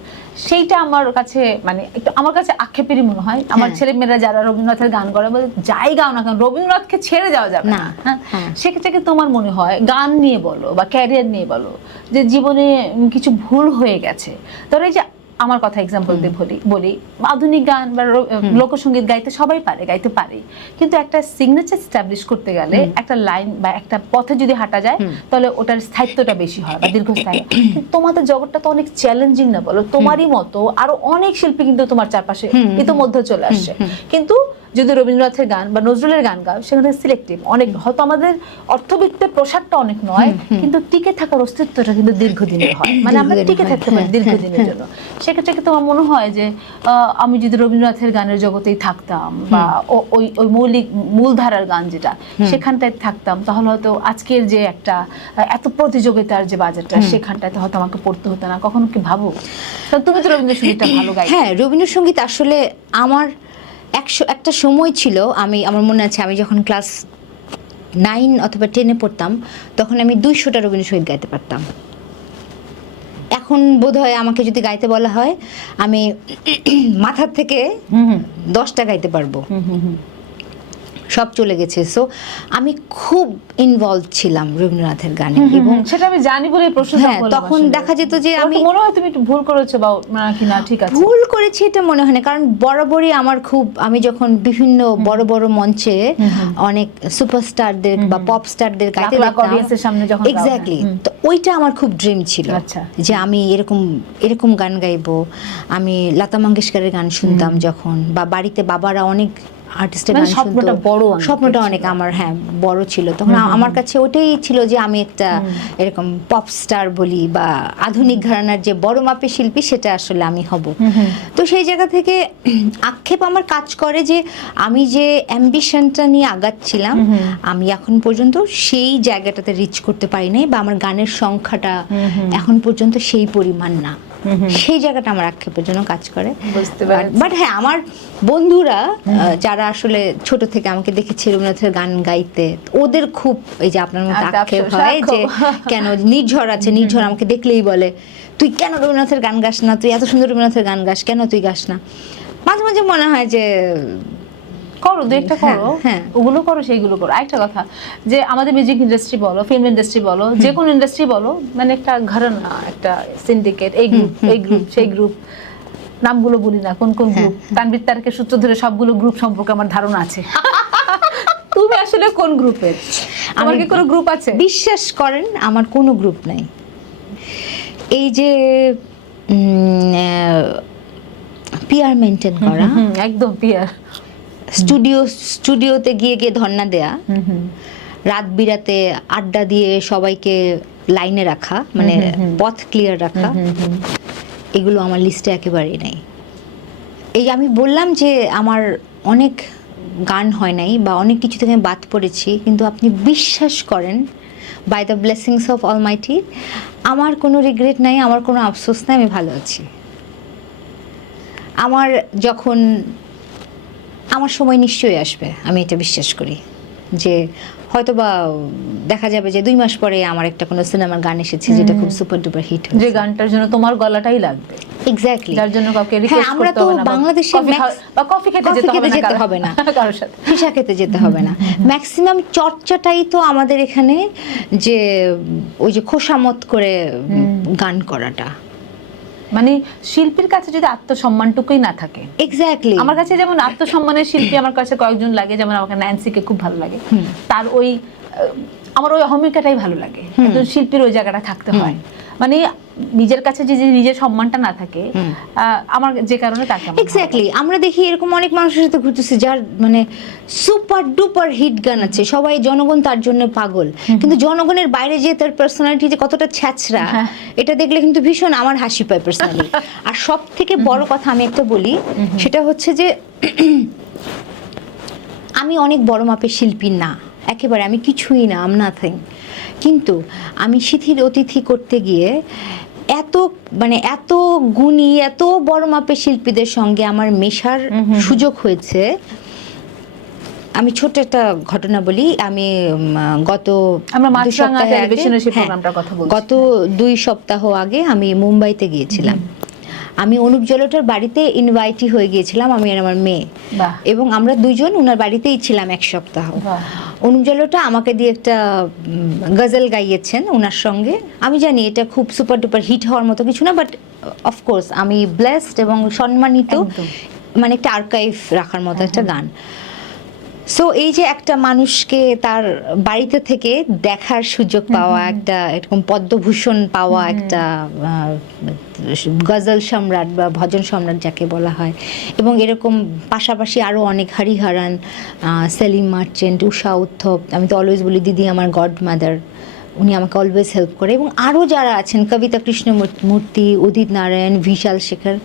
সেইটা আমার কাছে মানে একটু আমার কাছে আক্ষেপেরই মনে হয়। আমার ছেলেমেয়েরা যারা রবীন্দ্রনাথের গান করে বলে যাই গাও না কেন রবীন্দ্রনাথকে ছেড়ে যাওয়া যাবে না। হ্যাঁ, সেক্ষেত্রে কি তোমার মনে হয় গান নিয়ে বলো বা ক্যারিয়ার নিয়ে বলো যে জীবনে কিছু ভুল হয়ে গেছে, ধরো এই যে আমার কথা এক্সাম্পল দিয়ে বলি আধুনিক গান বা লোকসঙ্গীত গাইতে সবাই পারে, গাইতে পারে, কিন্তু একটা সিগনেচার এস্টাবলিশ করতে গেলে একটা লাইন বা একটা পথে যদি হাঁটা যায় তাহলে ওটার স্থায়িত্বটা বেশি হয় বা দীর্ঘস্থায়ী। কিন্তু তোমাদের জগৎটা তো অনেক চ্যালেঞ্জিং না বলো? তোমারই মতো আরো অনেক শিল্পী কিন্তু তোমার চারপাশে ইতোমধ্যে চলে আসছে, কিন্তু যদি রবীন্দ্রনাথের গান বা নজরুলের গান গাও সেখানে সিলেক্টিভ অনেক, হয়তো আমাদের অর্থবিত্তের প্রসারটা অনেক নয়, কিন্তু টিকে থাকার অস্তিত্বটা কিন্তু দীর্ঘদিনের হয়, মানে আমরা টিকে থাকতে পারি দীর্ঘদিনের জন্য। সেক্ষেত্রে কি তোমার মনে হয় যে আমি যদি রবীন্দ্রনাথের গানের জগতেই থাকতাম বা ওই ওই মৌলিক মূলধারার গান যেটা সেখানটায় থাকতাম, তাহলে হয়তো আজকের যে একটা এত প্রতিযোগিতার যে বাজারটা সেখানটাতে হয়তো আমাকে পড়তে হতো না? কখনো কি ভাবো? তুমি তো রবীন্দ্রসঙ্গীতটা ভালো গাই। হ্যাঁ, রবীন্দ্রসঙ্গীত আসলে আমার একটা সময় ছিল, আমার মনে আছে আমি যখন ক্লাস 9 অথবা 10-এ পড়তাম তখন আমি 200টা রবীন্দ্রসঙ্গীত গাইতে পারতাম। এখন বোধহয় আমাকে যদি গাইতে বলা হয় আমি মাথার থেকে 10টা গাইতে পারবো, সব চলে গেছে। সো আমি খুব ইনভলভ ছিলাম রবীন্দ্রনাথের গানে, এবং সেটা আমি জানি বলে প্রশ্ন তখন দেখা যেত যে আমি মনে হয় তুমি একটু ভুল করেছো বা কি না ঠিক আছে? ভুল করেছি এটা মনে হয় না, কারণ বরাবরই আমার খুব, আমি যখন বিভিন্ন বড় বড় মঞ্চে অনেক সুপারস্টারদের বা পপ স্টারদের গাইতে দেখতাম, এক্স্যাক্টলি, তো ওইটা আমার খুব ড্রিম ছিল যে আমি এরকম গান গাইবো। আমি লতা মঙ্গেশকরের গান শুনতাম যখন, বা বাড়িতে বাবারা অনেক আর্টিস্টের গান শুনতো, স্বপ্নটা অনেক আমার বড় ছিল তখন। আমার কাছে ওটাই ছিল যে আমি একটা এরকম পপ স্টার বলি বা আধুনিক ঘরানার যে বড় মাপের শিল্পী সেটা আসলে আমি হব। তো সেই জায়গা থেকে আক্ষেপ আমার কাজ করে যে আমি যে অ্যাম্বিশনটা নিয়ে আগাচ্ছিলাম আমি এখন পর্যন্ত সেই জায়গাটাতে রিচ করতে পারি নাই, বা আমার গানের সংখ্যাটা এখন পর্যন্ত সেই পরিমাণ না, সেই জায়গাটা আমার আক্ষেপের জন্য কাজ করে। বাট হ্যাঁ, আমার বন্ধুরা যারা আসলে ছোট থেকে আমাকে দেখেছে রবীন্দ্রনাথের গান গাইতে, ওদের খুব এই যে আপনার মতো আক্ষেপ হয় যে কেন নির্ঝর আছে, নির্ঝর আমাকে দেখলেই বলে তুই কেন রবীন্দ্রনাথের গান গাস না, তুই এত সুন্দর রবীন্দ্রনাথের গান গাস, কেন তুই গাস না? মাঝে মাঝে মনে হয় যে করো, দু একটা করো, ওগুলো করো, সেইগুলো করো। আরেকটা কথা যে আমাদের মিউজিক ইন্ডাস্ট্রি বলো, ফিল্ম ইন্ডাস্ট্রি বলো, যে কোনো ইন্ডাস্ট্রি বলো, মানে একটা ঘরানা, একটা সিন্ডিকেট, এই গ্রুপ সেই গ্রুপ, নামগুলো বলি না কোন কোন গ্রুপ, তানভীর তারেকের সূত্র ধরে সবগুলো গ্রুপ সম্পর্কে আমার ধারণা আছে। তুমি আসলে কোন গ্রুপের? আমার কি কোনো গ্রুপ আছে? বিশ্বাস করেন আমার কোনো গ্রুপ নাই। এই যে পিয়ার মেনটেন করা, একদম পিয়ার, স্টুডিওতে গিয়ে ধর্ণা দেয়া, রাত বিরাতে আড্ডা দিয়ে সবাইকে লাইনে রাখা, মানে পথ ক্লিয়ার রাখা, এগুলো আমার লিস্টে একেবারেই নেই। এই আমি বললাম যে আমার অনেক গান হয় নাই বা অনেক কিছু থেকে আমি বাদ পড়েছি, কিন্তু আপনি বিশ্বাস করেন by the blessings of almighty আমার কোনো রিগ্রেট নাই, আমার কোনো আফসোস নাই, আমি ভালো আছি। যখন আমার সময় নিশ্চয়ই আসবে, আমি এটা বিশ্বাস করি যে হয়তো বা দেখা যাবে যে 2 মাস পরে আমার একটা কোনো সিনেমার গান এসেছে যেটা খুব সুপার ডুপার হিট হয়েছে, যে গানটার জন্য তোমার গলাটাই লাগবে, এক্স্যাক্টলি, যার জন্য কাউকে রিকোয়েস্ট করতে হবে না, আমরা তো বাংলাদেশে কফি খেতে যেতে হবে না কারোর সাথে, ফিশা খেতে যেতে হবে না। ম্যাক্সিমাম চর্চাটাই তো আমাদের এখানে যে ওই যে খোসামত করে গান করাটা, মানে শিল্পীর কাছে যদি আত্মসম্মানটুকুই না থাকে। এক্স্যাক্টলি, আমার কাছে যেমন আত্মসম্মানের শিল্পী আমার কাছে কয়েকজন লাগে, যেমন আমাকে ন্যান্সিকে খুব ভালো লাগে, তার ওই আমার ওই অহমিকাটাই ভালো লাগে, একজন শিল্পীর ওই জায়গাটা থাকতে হয়। মানে নিজের কাছে যদি নিজের সম্মানটা না থাকে, আমার যে কারণে তাকে আমার এক্স্যাক্টলি আমরা দেখি এরকম অনেক মানুষের সাথে ঘুরতেছে যার মানে সুপার ডুপার হিট গান আছে, সবাই জনগণ তার জন্য পাগল, কিন্তু জনগণের বাইরে যে তার পার্সোনালিটি যে কতটা ছ্যাচরা, এটা দেখলে কিন্তু ভীষণ আমার হাসি পায় পার্সোনালি। আর সব থেকে বড় কথা আমি একটা বলি, সেটা হচ্ছে যে আমি অনেক বড় মাপের শিল্পী না, একেবারে আমি কিছুই না, আম নাথিং, কিন্তু আমি শিথির অতিথি করতে গিয়ে এত গুণী এত বড় মাপের শিল্পীদের সঙ্গে আমার মেশার সুযোগ হয়েছে। আমি ছোট একটা ঘটনা বলি, আমি আমরা মাছরাঙা টেলিভিশনের সেই প্রোগ্রামটার কথা বলছি, গত 2 সপ্তাহ আগে আমি মুম্বাইতে গিয়েছিলাম। আমি অনুপ জলোটার বাড়িতে ইনভাইটি হয়ে গিয়েছিলাম, আমি আর আমার মেয়ে, এবং আমরা দুইজন ওনার বাড়িতেই ছিলাম 1 সপ্তাহ। অনুপ জলোটা আমাকে দিয়ে একটা গজল গাইয়েছেন ওনার সঙ্গে। আমি জানি এটা খুব সুপার ডুপার হিট হওয়ার মতো কিছু না, বাট অফকোর্স আমি ব্লেসড এবং সম্মানিত, মানে একটা আর্কাইভ রাখার মতো একটা গান। সো এই যে একটা মানুষকে তার বাড়িতে থেকে দেখার সুযোগ পাওয়া, একটা এরকম পদ্মভূষণ পাওয়া, একটা গজল সম্রাট বা ভজন সম্রাট যাকে বলা হয়, এবং এরকম পাশাপাশি আরও অনেক হরিহরান, সেলিম মার্চেন্ট, উষা উত্থপ, আমি তো অলওয়েজ বলি দিদি আমার গড মাদার, উনি আমাকে অলওয়েজ হেল্প করে, এবং আরও যারা আছেন কবিতা কৃষ্ণমূর্তি, উদিত নারায়ণ, বিশাল শেখর,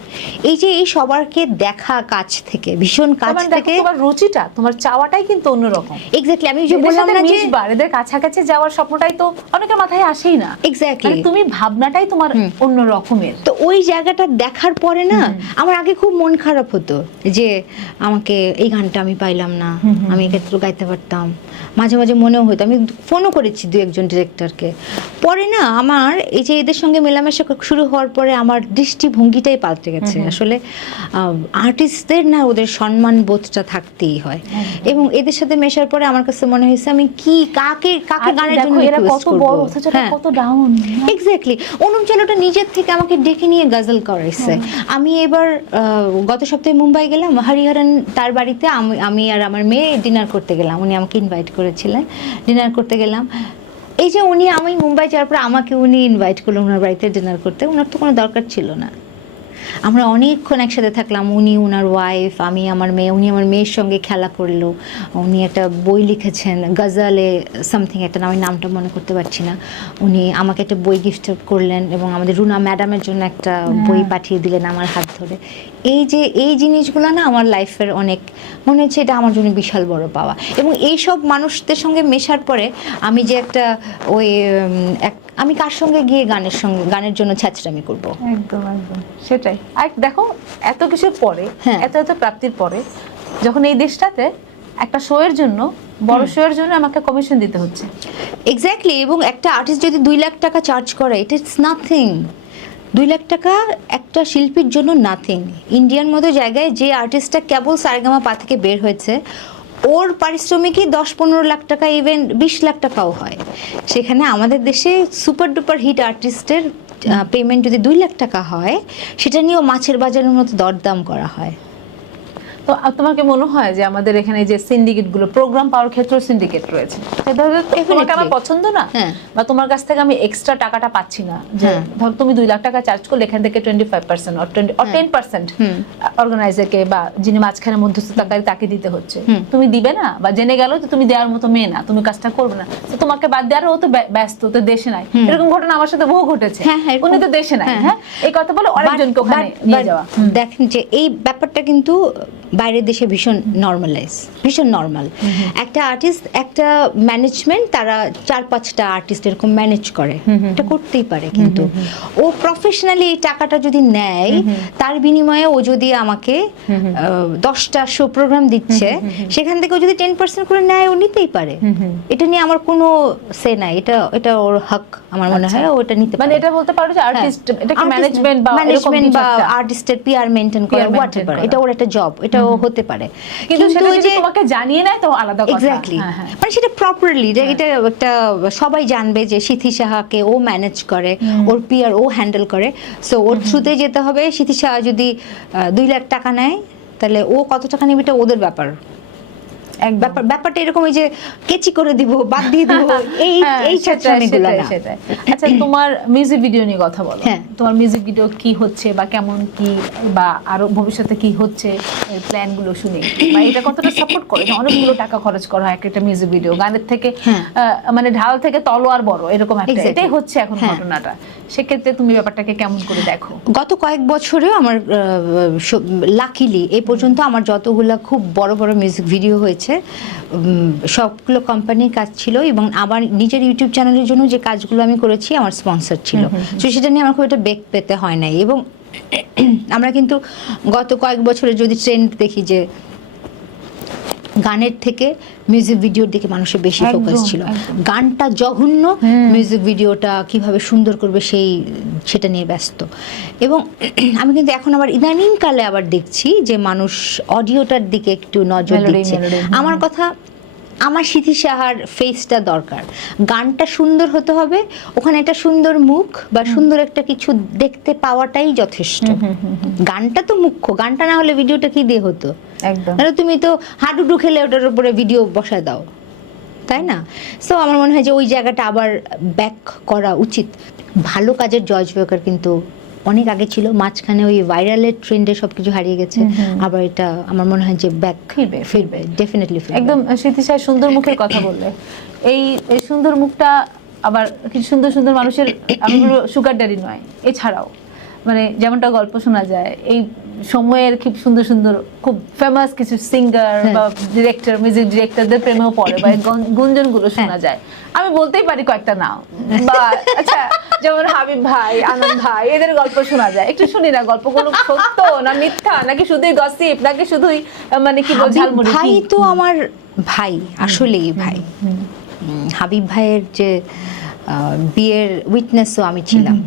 এই যে এই সবারকে দেখা কাছ থেকে, ভীষণ কাছ থেকে। তোমার রুচিটা, তোমার চাওয়াটাই কিন্তু অন্যরকম। এক্স্যাক্টলি, আমি যে বললাম না যে এদের কাছাকাছি যাওয়ার স্বপ্নটাই তো অনেকের মাথায় আসেই না। এক্স্যাক্টলি, তুমি ভাবনাটাই তোমার অন্য রকমের। তো ওই জায়গাটা দেখার পরে না আমার আগে খুব মন খারাপ হতো যে আমাকে এই গানটা আমি পাইলাম না, আমি একটু গাইতে পারতাম, মাঝে মাঝে মনেও হতো। আমি ফোনও করেছি 2-1জন ডিরেক্টরকে। পরে না আমার এই যে এদের সঙ্গে মেলামেশা শুরু হওয়ার পরে আমার দৃষ্টিভঙ্গিটাই পাল্টে গেছে। আসলে আর্টিস্টদের না ওদের সম্মান বোধটা থাকতেই হয়, এবং এদের সাথে মেশার পরে আমার কাছে মনে হয়েছে আমি কি কাকে গানের জন্য রিকোয়েস্ট করব। কত ডাউন। এক্স্যাক্টলি, অনুপ জলোটা নিজের থেকে আমাকে ডেকে নিয়ে গজল করাইছে। আমি এবার গত সপ্তাহে মুম্বাই গেলাম, হরিহরন তার বাড়িতে আমি আর আমার মেয়ে ডিনার করতে গেলাম, উনি আমাকে ইনভাইট করেছিলেন, ডিনার করতে গেলাম। এই যে আমি মুম্বাই যাওয়ার পর আমাকে উনি ইনভাইট করলেন ওনার বাড়িতে ডিনার করতে, ওনার তো কোনো দরকার ছিল না। আমরা অনেকক্ষণ একসাথে থাকলাম, উনি ওনার ওয়াইফ, আমি আমার মেয়ে, উনি আমার মেয়ের সঙ্গে খেলা করলো, উনি একটা বই লিখেছেন গজলে সামথিং একটা, আমি নামটা মনে করতে পারছি না, উনি আমাকে একটা বই গিফট করলেন, এবং আমাদের রুনা ম্যাডামের জন্য একটা বই পাঠিয়ে দিলেন আমার হাত ধরে। এই জিনিসগুলো না আমার লাইফের অনেক মনে হচ্ছে এটা আমার জন্য বিশাল বড় পাওয়া। এবং এইসব মানুষদের সঙ্গে মেশার পরে আমি যে একটা আমি কার সঙ্গে গিয়ে গানের জন্য ছ্যাচরামি করব। একদম একদম সেটাই। আর দেখো এত কিছুর পরে, এত প্রাপ্তির পরে, যখন এই দেশটাতে একটা শো এর জন্য, বড় শো এর জন্য আমাকে কমিশন দিতে হচ্ছে। এক্স্যাক্টলি, এবং একটা আর্টিস্ট যদি 2 লাখ টাকা চার্জ করে, ইট ইজ নাথিং। 2 লাখ টাকা একটা শিল্পীর জন্য নাথিং। ইন্ডিয়ার মতো জায়গায় যে আর্টিস্টটা কেবল সারেগামা পা থেকে বের হয়েছে, ওর পারিশ্রমিকই 10-15 লাখ টাকা, ইভেন 20 লাখ টাকাও হয়। সেখানে আমাদের দেশে সুপার ডুপার হিট আর্টিস্টের পেমেন্ট যদি 2 লাখ টাকা হয়, সেটা নিয়েও মাছের বাজারের মতো দরদাম করা হয়। তো তোমাকে মনে হয় যে আমাদের এখানে যে সিন্ডিকেট গুলো, প্রোগ্রাম পাওয়ার ক্ষেত্রে সিন্ডিকেট রয়েছে, তোমাকে আমার পছন্দ না, বা তোমার কাছ থেকে আমি এক্সট্রা টাকাটা পাচ্ছি না, যে ধর তুমি 2 লাখ টাকা চার্জ করলে এখান থেকে 25% or 10% অর্গানাইজারকে বা যিনি মাঝখানে মধ্যস্থতাকারী তাকে দিতে হচ্ছে। তুমি দিবে না, বা জেনে গেল যে তুমি দেওয়ার মতো মেয়ে না, তুমি কাজটা করবে না, তো তোমাকে বাদ দেওয়ার ও তো ব্যস্ত, তো দেশে নাই। এরকম ঘটনা আমার সাথে বহু ঘটেছে। উনি তো দেশে নাই, এই কথা বলে অনেকজনকে ওখানে নিয়ে যাওয়া। দেখেন যে এই ব্যাপারটা কিন্তু বাইরের দেশে ভীষণ নর্মাল। একটা আর্টিস্ট, একটা ম্যানেজমেন্ট, তারা 4-5টা আর্টিস্ট এরকম ম্যানেজ করে, এটা করতেই পারে, কিন্তু ও প্রফেশনালি এই টাকাটা যদি নেয়, তার বিনিময়ে ও যদি আমাকে 10টা শো প্রোগ্রাম দিচ্ছে, সেখান থেকে ও যদি 10% করে নেয়, ও নিতেই পারে। এটা নিয়ে আমার কোনো সে নাই, এটা ওর হক, আমার মনে হয় ও এটা নিতে পারে। মানে এটা বলতে পারো যে আর্টিস্ট, এটা কি ম্যানেজমেন্ট বা আর্টিস্টের পিআর মেইনটেইন করে, হোয়াটএভার, এটা ওর একটা জব, এটা হতে পারে। কিন্তু সেটা যদি তোমাকে জানিয়ে নেয় তো আলাদা কথা। এক্স্যাক্টলি, মানে সেটা প্রপারলি, এটা একটা সবাই জানবে যে সিথি সাহাকে ও ম্যানেজ করে, ওর পিআর ও হ্যান্ডেল করে, সো ওর থ্রুতে যেতে হবে। সিথি সাহা যদি 2 লাখ টাকা নেয়, তাহলে ও কত টাকা নেবে এটা ওদের ব্যাপার। একদম। ব্যাপারটা এরকম ওই যে কেচি করে দিব, বাদ দিয়ে দিব, এই হ্যাঁ, এই সেটাই, চাচামিগুলো সেটাই, না। সেটাই। আচ্ছা, তোমার মিউজিক ভিডিও নিয়ে কথা বলো। হ্যাঁ। তোমার মিউজিক ভিডিও কি হচ্ছে বা কেমন কি, বা আরো ভবিষ্যতে কি হচ্ছে, প্ল্যান গুলো শুনি, বা এটা কতটা সাপোর্ট করে? যে অনেকগুলো টাকা খরচ করা হয় একটা মিউজিক ভিডিও, গানের থেকে হ্যাঁ। মানে ঢাল থেকে তলোয়ার বড়, এরকম একটা, Exactly. এটাই হচ্ছে এখন হ্যাঁ। ঘটনাটা। সেক্ষেত্রে তুমি ব্যাপারটাকে কেমন করে দেখো? গত কয়েক বছরেও আমার লাকিলি এই পর্যন্ত আমার যতগুলো খুব বড় বড় মিউজিক ভিডিও হয়েছে সবগুলো কোম্পানির কাজ ছিল, এবং আবার নিজের ইউটিউব চ্যানেলের জন্য যে কাজগুলো আমি করেছি আমার স্পন্সর ছিল, তো সেটা নিয়ে আমার খুব একটা বেগ পেতে হয় নাই। এবং আমরা কিন্তু গত কয়েক বছরে যদি ট্রেন্ড দেখি যে গানের থেকে মিউজিক ভিডিওর দিকে মানুষের বেশি একদম, ফোকাস ছিল। একদম। গানটা জঘন্য, মিউজিক ভিডিওটা কিভাবে সুন্দর করবে সেটা নিয়ে ব্যস্ত। এবং আমি কিন্তু এখন আবার ইদানিং কালে আবার দেখছি যে মানুষ অডিওটার দিকে একটু নজর Melody, দিচ্ছে। melody, আমার কথা, আমার সিথি সাহার ফেসটা দরকার, গানটা সুন্দর হতে হবে, ওখানে একটা সুন্দর মুখ বা সুন্দর একটা কিছু দেখতে পাওয়াটাই যথেষ্ট। গানটা তো মুখ্য, গানটা না হলে ভিডিওটা কি দিয়ে হতো? একদম। মানে তুমি তো হাডুডু খেলে ওটার উপরে ভিডিও বসায় দাও, তাই না? সো আমার মনে হয় যে ওই জায়গাটা আবার ব্যাক করা উচিত। ভালো কাজের জজ ওয়াকার কিন্তু অনেক আগে ছিল, মাঝখানে ওই ভাইরালের ট্রেন্ডে সবকিছু হারিয়ে গেছে। আবার এটা আমার মনে হয় যে ব্যাক ফিরবে, ডেফিনেটলি ফিরবে। একদম। স্মৃতিশায় সুন্দর মুখের কথা বললে, এই এই সুন্দর মুখটা আবার কিছু সুন্দর সুন্দর মানুষের, আমি বলবো সুগার ড্যাডি নয়, এছাড়াও মানে যেমনটা গল্প শোনা যায় এই সময়ের খুব সুন্দর সুন্দর খুব ফেমাস কিছু সিঙ্গার বা ডিরেক্টর, মিউজিক ডিরেক্টরদের প্রেমেও পড়ে বা এই গুঞ্জনগুলো শোনা যায়। আমি বলতেই পারি কয়েকটা নাম, বা আচ্ছা যেমন হাবিব ভাই, আনন্দ ভাই, এদের গল্প শোনা যায়। একটু শুনি না, গল্পগুলো সত্য না মিথ্যা, নাকি শুধুই গসিপ, নাকি শুধুই মানে কি বল হাবিব ঝালমুড়ি? ভাই তো আমার ভাই, আসলেই ভাই। হাবিব ভাইয়ের যে বিয়ের উইটনেসও আমি ছিলাম।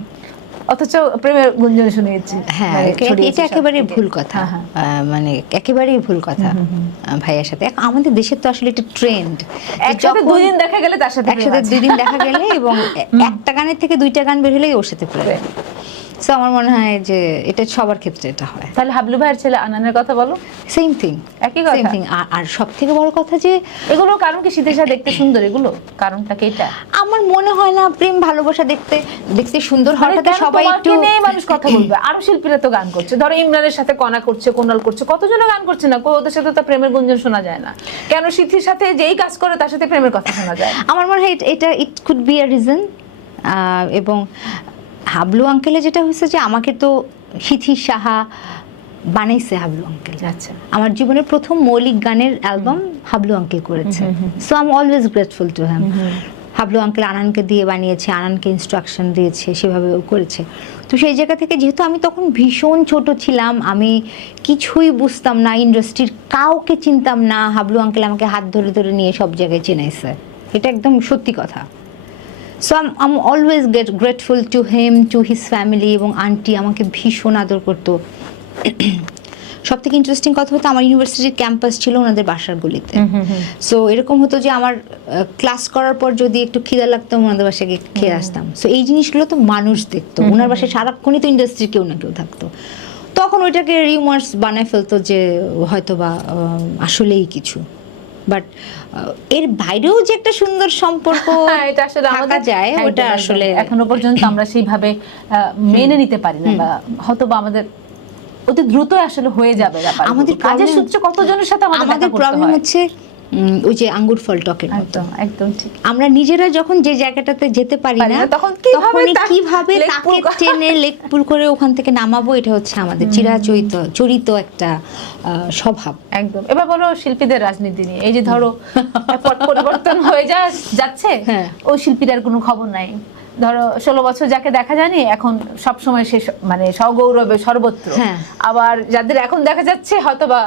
অথচ প্রেমের গুঞ্জন শুনিয়েছি। হ্যাঁ, মানে ছড়িয়েছে এটা সব একেবারেই দিকে। ভুল কথা। হ্যাঁ, হ্যাঁ। মানে একেবারেই ভুল কথা ভাইয়ের সাথে। আমাদের দেশের তো আসলে এটা ট্রেন্ড, একসাথে দুই দিন দেখা গেলে তার সাথে একসাথে 2 দিন দেখা গেলে এবং একটা গানের থেকে 2টা গান বের হলেই ওর সাথে প্রেম। সো আমার মনে হয় যে এটা সবার ক্ষেত্রে এটা হয়। তাহলে হাবলু ভাইয়ের ছেলে আনানের কথা বলো। সেম থিং, একই কথা। Same thing. আর সব থেকে বড় কথা যে এগুলোর কারণ কি শীতেশা দেখতে সুন্দর, এগুলো কারণটা কি এটা? আমার মনে হয় না প্রেম ভালোবাসা দেখতে সুন্দর মানে হওয়াটাতে কেন সবাই তোমাকে একটু নিয়ে মানুষ কথা বলবে? আরো শিল্পীরা তো গান করছে, ধরো ইমরানের সাথে কণা করছে, কোনাল করছে, কতজনে গান করছে না, ওদের সাথে তো প্রেমের গুঞ্জন শোনা যায় না। কেন সিথির সাথে যেই কাজ করে তার সাথে প্রেমের কথা শোনা যায়? আমার মনে হয় এটা it could be a reason. এবং হাবলু আঙ্কেলে যেটা হয়েছে যে আমাকে তো সিথি সাহা বানাইছে হাবলু আঙ্কেল। আচ্ছা। আমার জীবনের প্রথম মৌলিক গানের অ্যালবাম হাবলু আঙ্কেল করেছে। So I am always grateful to him. Hablu uncle আনানকে দিয়ে বানিয়েছে, আনানকে ইনস্ট্রাকশন দিয়েছে, সেভাবে ও করেছে। তো সেই জায়গা থেকে যেহেতু আমি তখন ভীষণ ছোট ছিলাম, আমি কিছুই বুঝতাম না, ইন্ডাস্ট্রির কাউকে চিনতাম না, হাবলু আঙ্কেল আমাকে হাত ধরে ধরে নিয়ে সব জায়গায় চেনাইছে। এটা একদম সত্যি কথা। So I am always grateful to him, to his family. এবং আন্টি আমাকে ভীষণ আদর করতো। সব থেকে ইন্টারেস্টিং কথা হতো, আমার ইউনিভার্সিটির ক্যাম্পাস ছিল ওনাদের বাসার গলিতে। সো এরকম হতো যে আমার ক্লাস করার পর যদি একটু খিদা লাগতো, ওনাদের বাসায় গিয়ে খেয়ে আসতাম। সো এই জিনিসগুলো তো মানুষ দেখতো, ওনার বাসায় সারাক্ষণই তো ইন্ডাস্ট্রির কেউ না কেউ থাকতো। তখন ওইটাকে রিউমার্স বানায় ফেলতো যে হয়তো বা আসলেই কিছু, বাট এর বাইরেও যে একটা সুন্দর সম্পর্ক এটা আসলে থাকা আমাদের যায়, একদম, ওটা একদম। আসলে এখনো পর্যন্ত আমরা সেইভাবে মেনে নিতে পারি না, বা হয়তো বা আমাদের অতি দ্রুত আসলে হয়ে যাবে ব্যাপার। আমাদের কাজের problem- সূত্রে কতজনের সাথে আমাদের আমাদের প্রবলেম হচ্ছে ওই যে আঙ্গুর ফল টকের মতো। একদম একদম ঠিক। আমরা নিজেরা যখন যে জায়গাটাতে যেতে পারি না, তখন কিভাবে কিভাবে তাকে টেনে লেকপুল করে ওখান থেকে নামাবো, এটা হচ্ছে আমাদের চিরাচরিত একটা স্বভাব। একদম। এবার বলো শিল্পীদের রাজনীতি নিয়ে, এই যে ধরো পট পরিবর্তন হয়ে যাচ্ছে, হ্যাঁ। ওই শিল্পীদের কোনো খবর নাই। ধরো 16 বছর যাকে দেখা যায়নি, এখন সব সময় সে মানে সগৌরবে সর্বত্র। হ্যাঁ। আবার যাদের এখন দেখা যাচ্ছে হয়তোবা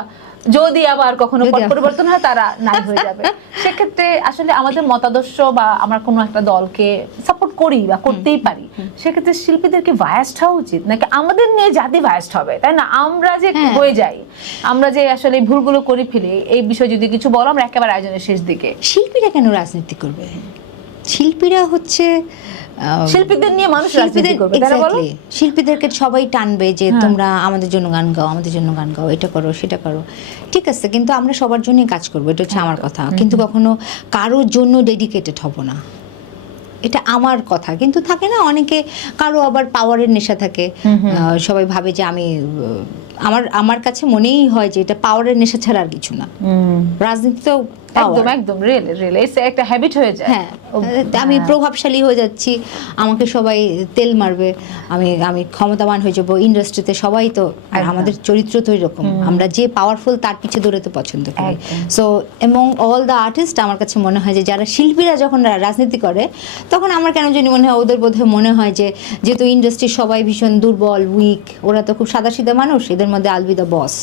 যদি আবার কখনো পট পরিবর্তন হয় তারা নাই হয়ে যাবে। সেক্ষেত্রে আসলে আমাদের মতাদর্শ বা আমরা কোনো একটা দলকে সাপোর্ট করি বা করতেই পারি, সেক্ষেত্রে শিল্পীদেরকে বায়াসড হওয়া উচিত, নাকি আমাদের নিয়ে জাতি বায়াসড হবে? তাই না? আমরা যে হয়ে যাই, আমরা যে আসলে ভুলগুলো করে ফেলি, এই বিষয়ে যদি কিছু বলো, আমরা একেবারে আয়োজনের শেষ দিকে। শিল্পীরা কেন রাজনীতি করবে? শিল্পীরা হচ্ছে শিল্পীদের নিয়ে মানুষ রাজনীতি করবে, তাই না বলো? exactly, শিল্পীদেরকে সবাই টানবে যে তোমরা আমাদের জন্য গান গাও, আমাদের জন্য গান গাও, এটা করো সেটা করো, ঠিক আছে, কিন্তু আমরা সবার জন্যই কাজ করবো, এটা হচ্ছে আমার কথা, কিন্তু কখনো কারোর জন্য ডেডিকেটেড হব না, এটা আমার কথা। কিন্তু থাকে না অনেকে, কারো আবার পাওয়ারের নেশা থাকে, সবাই ভাবে যে আমি আমার কাছে মনেই হয় যে এটা পাওয়ারের নেশা ছাড়া আর কিছু না। রাজনীতিতেও একদম একদম রিয়েলি একটা হ্যাবিট হয়ে যায়। হ্যাঁ, আমি প্রভাবশালী হয়ে যাচ্ছি, আমাকে সবাই তেল মারবে, আমি ক্ষমতাবান হয়ে যাবো ইন্ডাস্ট্রিতে, সবাই তো, আর আমাদের চরিত্র তো এরকম, আমরা যে পাওয়ারফুল তার পিছে দৌড়াতে পছন্দ করি। So among all the artist, আমার কাছে মনে হয় যে যারা শিল্পীরা যখন রাজনীতি করে, তখন আমার কেন জানি মনে হয় ওদের বোধহয় মনে হয় যে যেহেতু ইন্ডাস্ট্রির সবাই ভীষণ দুর্বল, উইক, ওরা তো খুব সাদাসিধা মানুষ, এদের মধ্যে আল বি দ্য বস।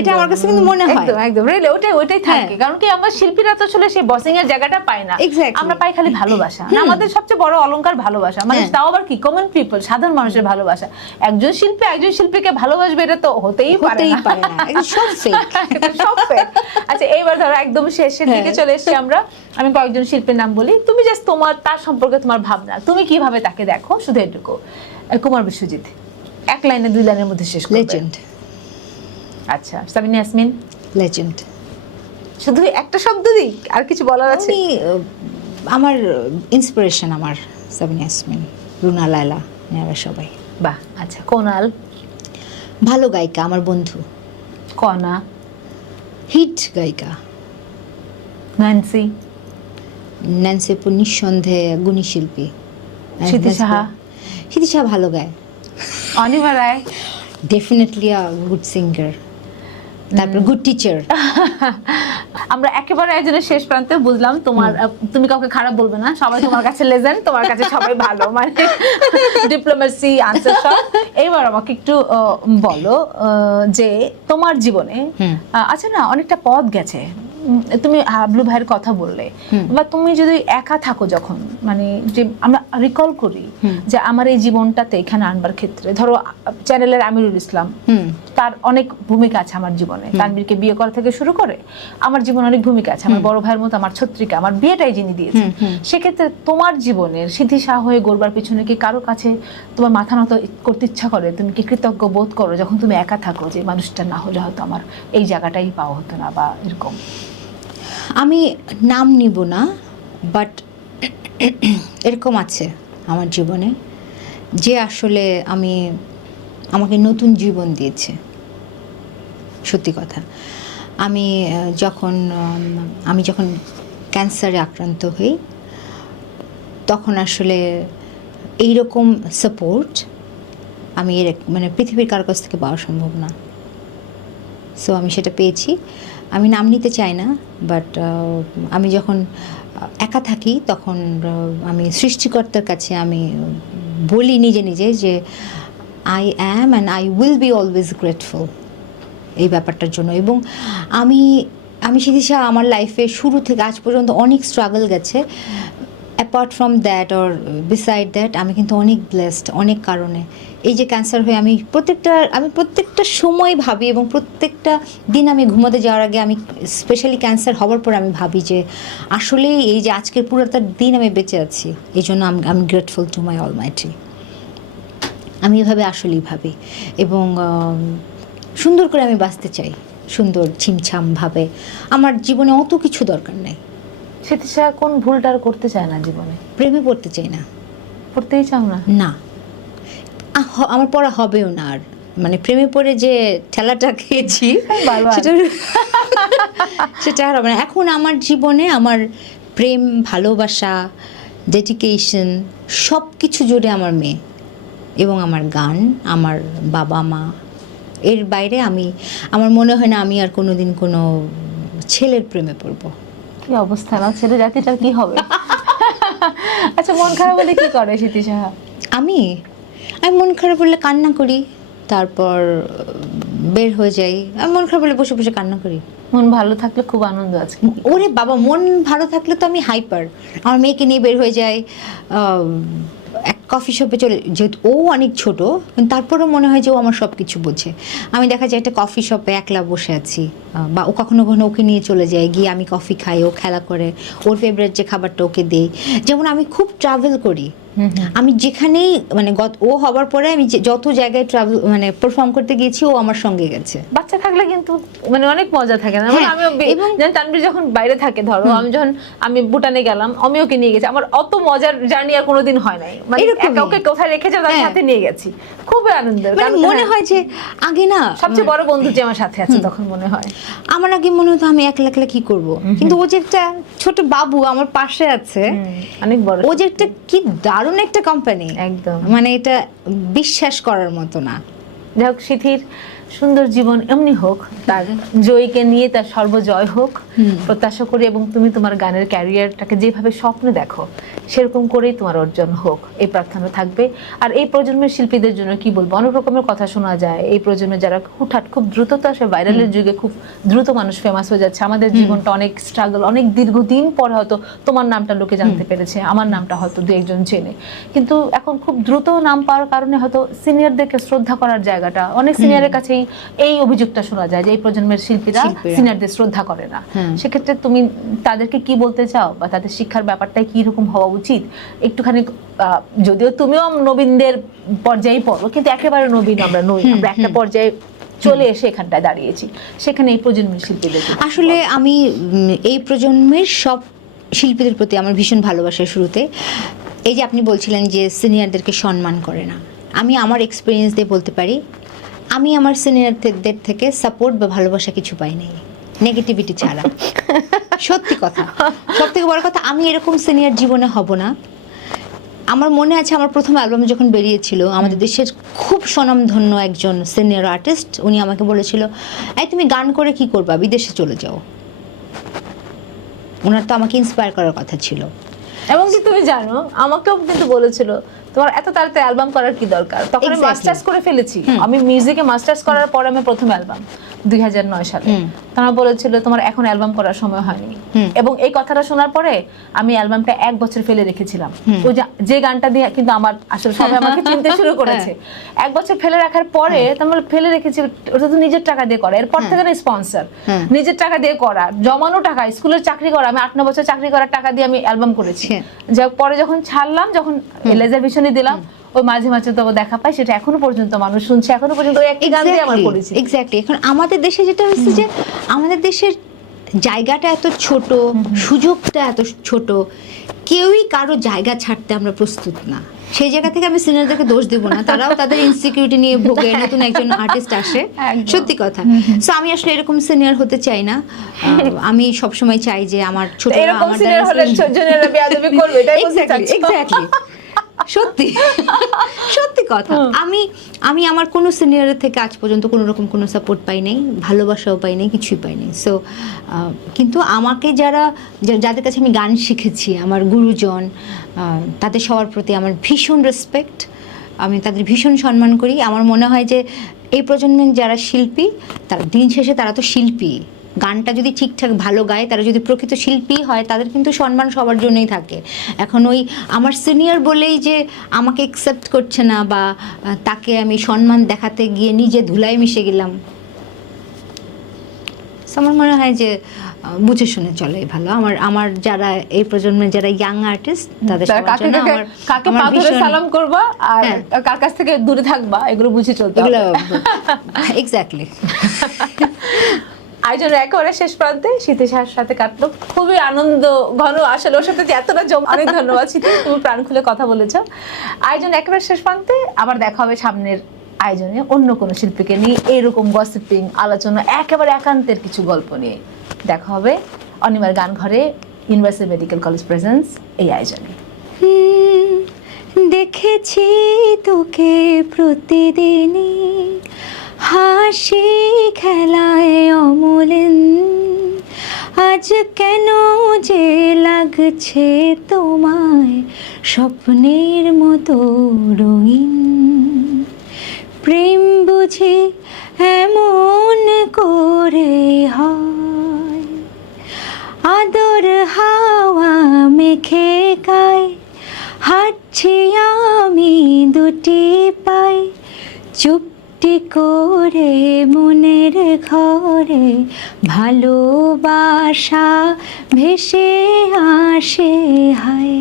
এটা আমার কাছে কিন্তু মনে হয় একদম একদম রিয়েলি ওটাই থাকে, কারণ কি আমরা শিল্পীরা তো আসলে সেই বসিং এর জায়গাটা পাই না, Exactly. আমরা পাই খালি ভালোবাসা। না, আমাদের সবচেয়ে বড় অলংকার ভালোবাসা, মানে তাও আবার কি কমন পিপল, সাধারণ মানুষের ভালোবাসা। একজন শিল্পী একজন শিল্পীকে ভালোবাসবে, এটা তো হতেই পারে না, একদম সব fake। এটা সব fake। আচ্ছা, এইবার ধরো একদম শেষের দিকে চলে এসেছি আমরা, আমি কয়েকজন শিল্পীর নাম বলি, তুমি জাস্ট তার সম্পর্কে তোমার ভাবনা, তুমি কিভাবে তাকে দেখো, শুধু এটুকু। কুমার বিশ্বজিৎ, এক লাইনে দুই লাইনের মধ্যে শেষ করবে। লেজেন্ড। আচ্ছা, সাবিনা ইয়াসমিন, লেজেন্ড। শুধু একটা শব্দ দিই, আর কিছু বলার আছে? আমি আমার ইন্সপিরেশন আমার সাবিনা ইয়াসমিন, রুনা লায়লা, এরা সবাই। বাহ, আচ্ছা। কোনাল, ভালো গায়িকা, আমার বন্ধু। কনা, হিট গায়িকা। ন্যান্সি, ন্যান্সি আপু নিঃসন্দেহে গুণী শিল্পী। স্মৃতি সাহা, স্মৃতি সাহা ভালো গায়। অনিমা রায়, ডেফিনেটলি আ গুড সিঙ্গার, তারপর গুড টিচার। আমরা একেবারে একজনের শেষ প্রান্তে বুঝলাম তুমি কাউকে খারাপ বলবে না, সবাই তোমার কাছে লেজেন্ড, তোমার কাছে সবাই ভালো, মানে ডিপ্লোমেসি আনসার সব। এবার আমাকে একটু বলো যে তোমার জীবনে আচ্ছা না, অনেকটা পথ গেছে, তুমি হাবলু ভাইয়ের কথা বললে, বা তুমি যদি একা থাকো যখন, মানে যে আমরা রিকল করি যে আমার এই জীবনটাতে এখানে আনবার ক্ষেত্রে, ধরো চ্যানেলের আমিরুল ইসলাম, তার অনেক ভূমিকা আছে আমার জীবনে, তানভীরকে বিয়ে করা থেকে শুরু করে আমার জীবনে অনেক ভূমিকা আছে, আমার বড় ভাইয়ের মতো আমার ছত্রিকা, আমার বিয়েটাই যিনি দিয়েছেন। সেক্ষেত্রে তোমার জীবনের সিদ্ধি শাহ হয়ে গড়বার পিছনে কি কারো কাছে তোমার মাথা নত করতে ইচ্ছা করে? তুমি কি কৃতজ্ঞ বোধ করো যখন তুমি একা থাকো, যে মানুষটা না হলে হয়তো আমার এই জায়গাটাই পাওয়া হতো না, বা এরকম? আমি নাম নিব না, বাট এরকম আছে আমার জীবনে যে আসলে আমাকে নতুন জীবন দিয়েছে। সত্যি কথা, আমি যখন ক্যান্সারে আক্রান্ত হই, তখন আসলে এইরকম সাপোর্ট আমি মানে পৃথিবীর কারো কাছ থেকে পাওয়া সম্ভব না। সো আমি সেটা পেয়েছি। আমি নাম নিতে চাই না, বাট আমি যখন একা থাকি তখন আমি সৃষ্টিকর্তার কাছে আমি বলি নিজে নিজে যে I am and I will be always grateful এই ব্যাপারটার জন্য। এবং আমি সিদ্দিশা আমার লাইফে শুরু থেকে আজ পর্যন্ত অনেক স্ট্রাগল গেছে, apart from that or beside that আমি কিন্তু অনেক ব্লেসড অনেক কারণে। এই যে ক্যান্সার হয়ে আমি প্রত্যেকটা সময় ভাবি, এবং প্রত্যেকটা দিন আমি ঘুমাতে যাওয়ার আগে আমি স্পেশালি ক্যান্সার হওয়ার পর আমি ভাবি যে আসলেই এই যে আজকের পুরোটা দিন আমি বেঁচে আছি, এই জন্য আমি গ্রেটফুল টু মাই অলমাইটি। আমি এভাবে আসলেই ভাবি, এবং সুন্দর করে আমি বাঁচতে চাই, সুন্দর ছিমছামভাবে। আমার জীবনে অত কিছু দরকার নেই। স্মৃতিশা কোন ভুলটা আর করতে চায় না জীবনে? প্রেমে পড়তে চাই না। পড়তেই চাও না? না, আমার পড়া হবেও না আর। মানে প্রেমে পড়ে যে ঠেলাটা খেয়েছি সেটা আর হবে না। এখন আমার জীবনে আমার প্রেম, ভালোবাসা, ডেডিকেশন সব কিছু জুড়ে আমার মেয়ে এবং আমার গান, আমার বাবা মা। এর বাইরে আমার মনে হয় না আমি আর কোনোদিন কোনো ছেলের প্রেমে পড়বো। কি অবস্থা না, ছেলে জাতিটার কি হবে? আচ্ছা, মন খারাপ হলে কি করে স্মৃতি সাহা? আমি মন খারাপ হলে কান্না করি, তারপর বের হয়ে যাই। আমি মন খারাপ হলে বসে বসে কান্না করি। মন ভালো থাকলে খুব আনন্দ আছে। ওরে বাবা, মন ভালো থাকলে তো আমি হাইপার। আমার মেয়েকে নিয়ে বের হয়ে যাই, কফি শপে চলে, যেহেতু ও অনেক ছোট কিন্তু তারপরেও মনে হয় যে ও আমার সব কিছু বোঝে। আমি দেখা যায় একটা কফি শপে একলা বসে আছি, বা ও কখনো কখনো ওকে নিয়ে চলে যায়, গিয়ে আমি কফি খাই, ও খেলা করে, ওর ফেভারিট যে খাবারটা ওকে দেই। যেমন আমি খুব ট্রাভেল করি, আমি যেখানেই মানে ও হবার পরে আমি যত জায়গায় ট্রাভেল মানে পারফর্ম করতে গিয়েছি ও আমার সঙ্গে গেছে। বাচ্চা থাকলে কিন্তু মানে অনেক মজা থাকে না? মানে হ্যাঁ, আমিও এবং- যেন তানভীর যখন বাইরে থাকে, ধরো আমি ভুটানে গেলাম, আমি ওকে নিয়ে গেছি, আমার অত মজার জার্নি আর কোনোদিন হয় নাই, মানে এরকমই। একা ওকে কোথায় রেখেছে তার হ্যাঁ। সাথে নিয়ে গেছি, খুবই আনন্দের। মানে কারণ মনে হ্যাঁ, হয় যে আগে না সবচেয়ে বড় বন্ধু যে আমার সাথে আছে তখন মনে হয়। আমার আগে মনে হতো আমি একলা একলা কি করব, কিন্তু ও যে একটা ছোট বাবু আমার পাশে আছে, অনেক বড়। ও যে একটা কি দারুণ একটা কোম্পানি, একদম। মানে এটা বিশ্বাস করার মতো না। যাই হোক, সিথির সুন্দর জীবন এমনি হোক, তার জয়ীকে নিয়ে তার সর্বজয় হোক প্রত্যাশা করি, এবং তুমি তোমার গানের ক্যারিয়ারটাকে যেভাবে স্বপ্নে দেখো সেরকম করেই তোমার অর্জন হোক, এই প্রার্থনা থাকবে। আর এই প্রজন্মের শিল্পীদের জন্য কি বলবো, অনেক রকমের কথা শোনা যায়, এই প্রজন্মে যারা হুটহাট খুব দ্রুত, তো আসলে ভাইরালের যুগে খুব দ্রুত মানুষ ফেমাস হয়ে যাচ্ছে। আমাদের জীবনটা অনেক স্ট্রাগল, অনেক দীর্ঘদিন পরে হয়তো তোমার নামটা লোকে জানতে পেরেছে, আমার নামটা হয়তো দু একজন চেনে, কিন্তু এখন খুব দ্রুত নাম পাওয়ার কারণে হয়তো সিনিয়রদেরকে শ্রদ্ধা করার জায়গাটা, অনেক সিনিয়রের কাছেই এই অভিযোগটা শোনা যায় যে এই প্রজন্মের শিল্পীরা সিনিয়রদের শ্রদ্ধা করে না। সেক্ষেত্রে তুমি তাদেরকে কি বলতে চাও, বা তাদের শিক্ষার ব্যাপারটাই কি রকম হওয়া উচিত একটুখানি? যদিও তুমিও নবীনদের পর্যায়ে পড়ো, কিন্তু একেবারে নবীন আমরা নই, আমরা একটা পর্যায়ে চলে এসে এখানটায় দাঁড়িয়েছি, সেখানে এই প্রজন্মের শিল্পীদের আসলে আমি এই প্রজন্মের সব শিল্পীদের প্রতি আমার ভীষণ ভালোবাসা। শুরুতে এই যে আপনি বলছিলেন যে সিনিয়রদেরকে সম্মান করে না, আমি আমার এক্সপিরিয়েন্স দিয়ে বলতে পারি, আমি আমার সিনিয়রদের থেকে সাপোর্ট বা ভালোবাসা কিছু পাই নাই, নেগেটিভিটি ছাড়া। সত্যি কথা, সব থেকে বড় কথা, আমি এরকম সিনিয়র জীবনে হব না। আমার মনে আছে আমার প্রথম অ্যালবাম যখন বেরিয়েছিল, আমাদের দেশের খুব স্বনামধন্য একজন সিনিয়র আর্টিস্ট, উনি আমাকে বলেছিল, এই তুমি গান করে কি করবা, বিদেশে চলে যাও। ওনার তো আমাকে ইন্সপায়ার করার কথা ছিল। এবং কি তুমি জানো, আমাকেও কিন্তু বলেছিল তোমার এত তাড়াতাড়ি অ্যালবাম করার কি দরকার, তখন আমি Exactly. মাস্টার্স করে ফেলেছি। আমি মিউজিকে মাস্টার্স করার পরে আমি প্রথম অ্যালবাম 2009 সালে, তারা বলেছিল তোমার এখন অ্যালবাম করার সময় হয়নি। এবং এই কথাটা শোনার পরে আমি অ্যালবামটা 1 বছর ফেলে রেখেছিলাম। ওই যে গানটা দিয়ে কিন্তু আমার আসলে সবাই আমাকে চিনতে শুরু করেছে। 1 বছর ফেলে রাখার পরে তোমার ফেলে রেখেছি, ওটা তো নিজের টাকা দিয়ে করা, এরপর থেকে না স্পন্সর, নিজের টাকা দিয়ে করা, জমানো টাকা, স্কুলের চাকরি করা, আমি 8-9 বছর চাকরি করার টাকা দিয়ে আমি অ্যালবাম করেছি। যাই হোক, পরে যখন ছাড়লাম, যখন রিলিজেশনে দিলাম, ওই মাঝে মাঝে তো দেখা পাই, সেটা এখনো পর্যন্ত মানুষ শুনছে, এখনো পর্যন্ত ওই একই গান দিয়ে আমার করেছি। এক্স্যাক্টলি। এখন আমাদের দেশে যেটা হচ্ছে যে আমাদের দেশের জায়গাটা এত ছোট, সুযোগটা এত ছোট, কেউই কারো জায়গা ছাড়তে আমরা প্রস্তুত না। সেই জায়গা থেকে আমি সিনিয়রদেরকে দোষ দেবো না, তারাও তাদের ইনসিকিউরিটি নিয়ে ভোগে, নতুন একজন আর্টিস্ট আসে, সত্যি কথা। সো আমি আসলে এরকম সিনিয়র হতে চাই না। আমি সবসময় চাই যে আমার ছোট এরকম সিনিয়র হলে জুনিয়ররা বেয়াদবি করবে, এটাই বলতে চাচ্ছি। এক্স্যাক্টলি, সত্যি সত্যি কথা। আমি আমার কোনো সিনিয়রের থেকে আজ পর্যন্ত কোনো রকম কোনো সাপোর্ট পাই নাই, ভালোবাসাও পাই নাই, কিছুই পাই নাই। সো কিন্তু আমাকে যাদের কাছে আমি গান শিখেছি, আমার গুরুজন, তাদের সবার প্রতি আমার ভীষণ রেসপেক্ট, আমি তাদের ভীষণ সম্মান করি। আমার মনে হয় যে এই প্রজন্মের যারা শিল্পী, তারা দিন শেষে তারা তো শিল্পী, গানটা যদি ঠিকঠাক ভালো গায়, তারা যদি প্রকৃত শিল্পী হয়, তাদের কিন্তু সম্মান সবার জন্যই থাকে। এখন ওই আমার সিনিয়র বলেই যে আমাকে অ্যাকসেপ্ট করছে না, বা তাকে আমি সম্মান দেখাতে গিয়ে নিজে ধুলায় মিশে গেলাম, আমার মনে হয় যে বুঝে শুনে চলে ভালো। আমার যারা এই প্রজন্মের যারা ইয়াং আর্টিস্ট, তাদের কাকে পা ধরে সালাম করবা আর কার কাছ থেকে দূরে থাকবা, এগুলো বুঝে চলতে হবে। এক্স্যাক্টলি। আয়োজনের একেবারে শেষ প্রান্তে শীতের সাথে কাটলো, খুবই আনন্দ ঘন। আসলে ওর সাথে এতটা অনেক ধন্যবাদ শীতে, তুমি প্রাণ খুলে কথা বলেছো। আয়োজন একেবারে শেষ প্রান্তে, আবার দেখা হবে সামনের আয়োজনে অন্য কোনো শিল্পীকে নিয়ে, এইরকম গসিপিং আলোচনা, একেবারে একান্তের কিছু গল্প নিয়ে দেখা হবে অনিমার গান ঘরে, ইউনিভার্সাল মেডিকেল কলেজ প্রেজেন্স এই আয়োজনে। দেখেছি তোকে প্রতিদিনই হাসি খেলায় অমলিন, আজ কেন যে লাগছে তোমায় স্বপ্নের মতো রঙিন, প্রেম বুঝি এমন করে হয়, আদর হাওয়া মেখে গায় হাঁটছি আমি কি করে মনের ঘরে ভালোবাসা ভেসে আসে হায়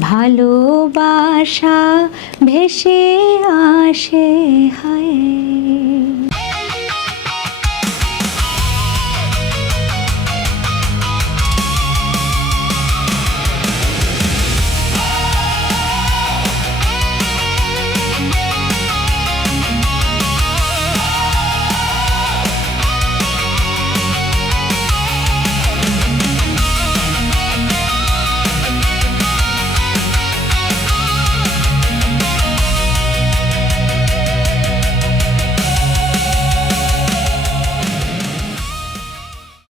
ভালোবাসা ভেসে আসে হায়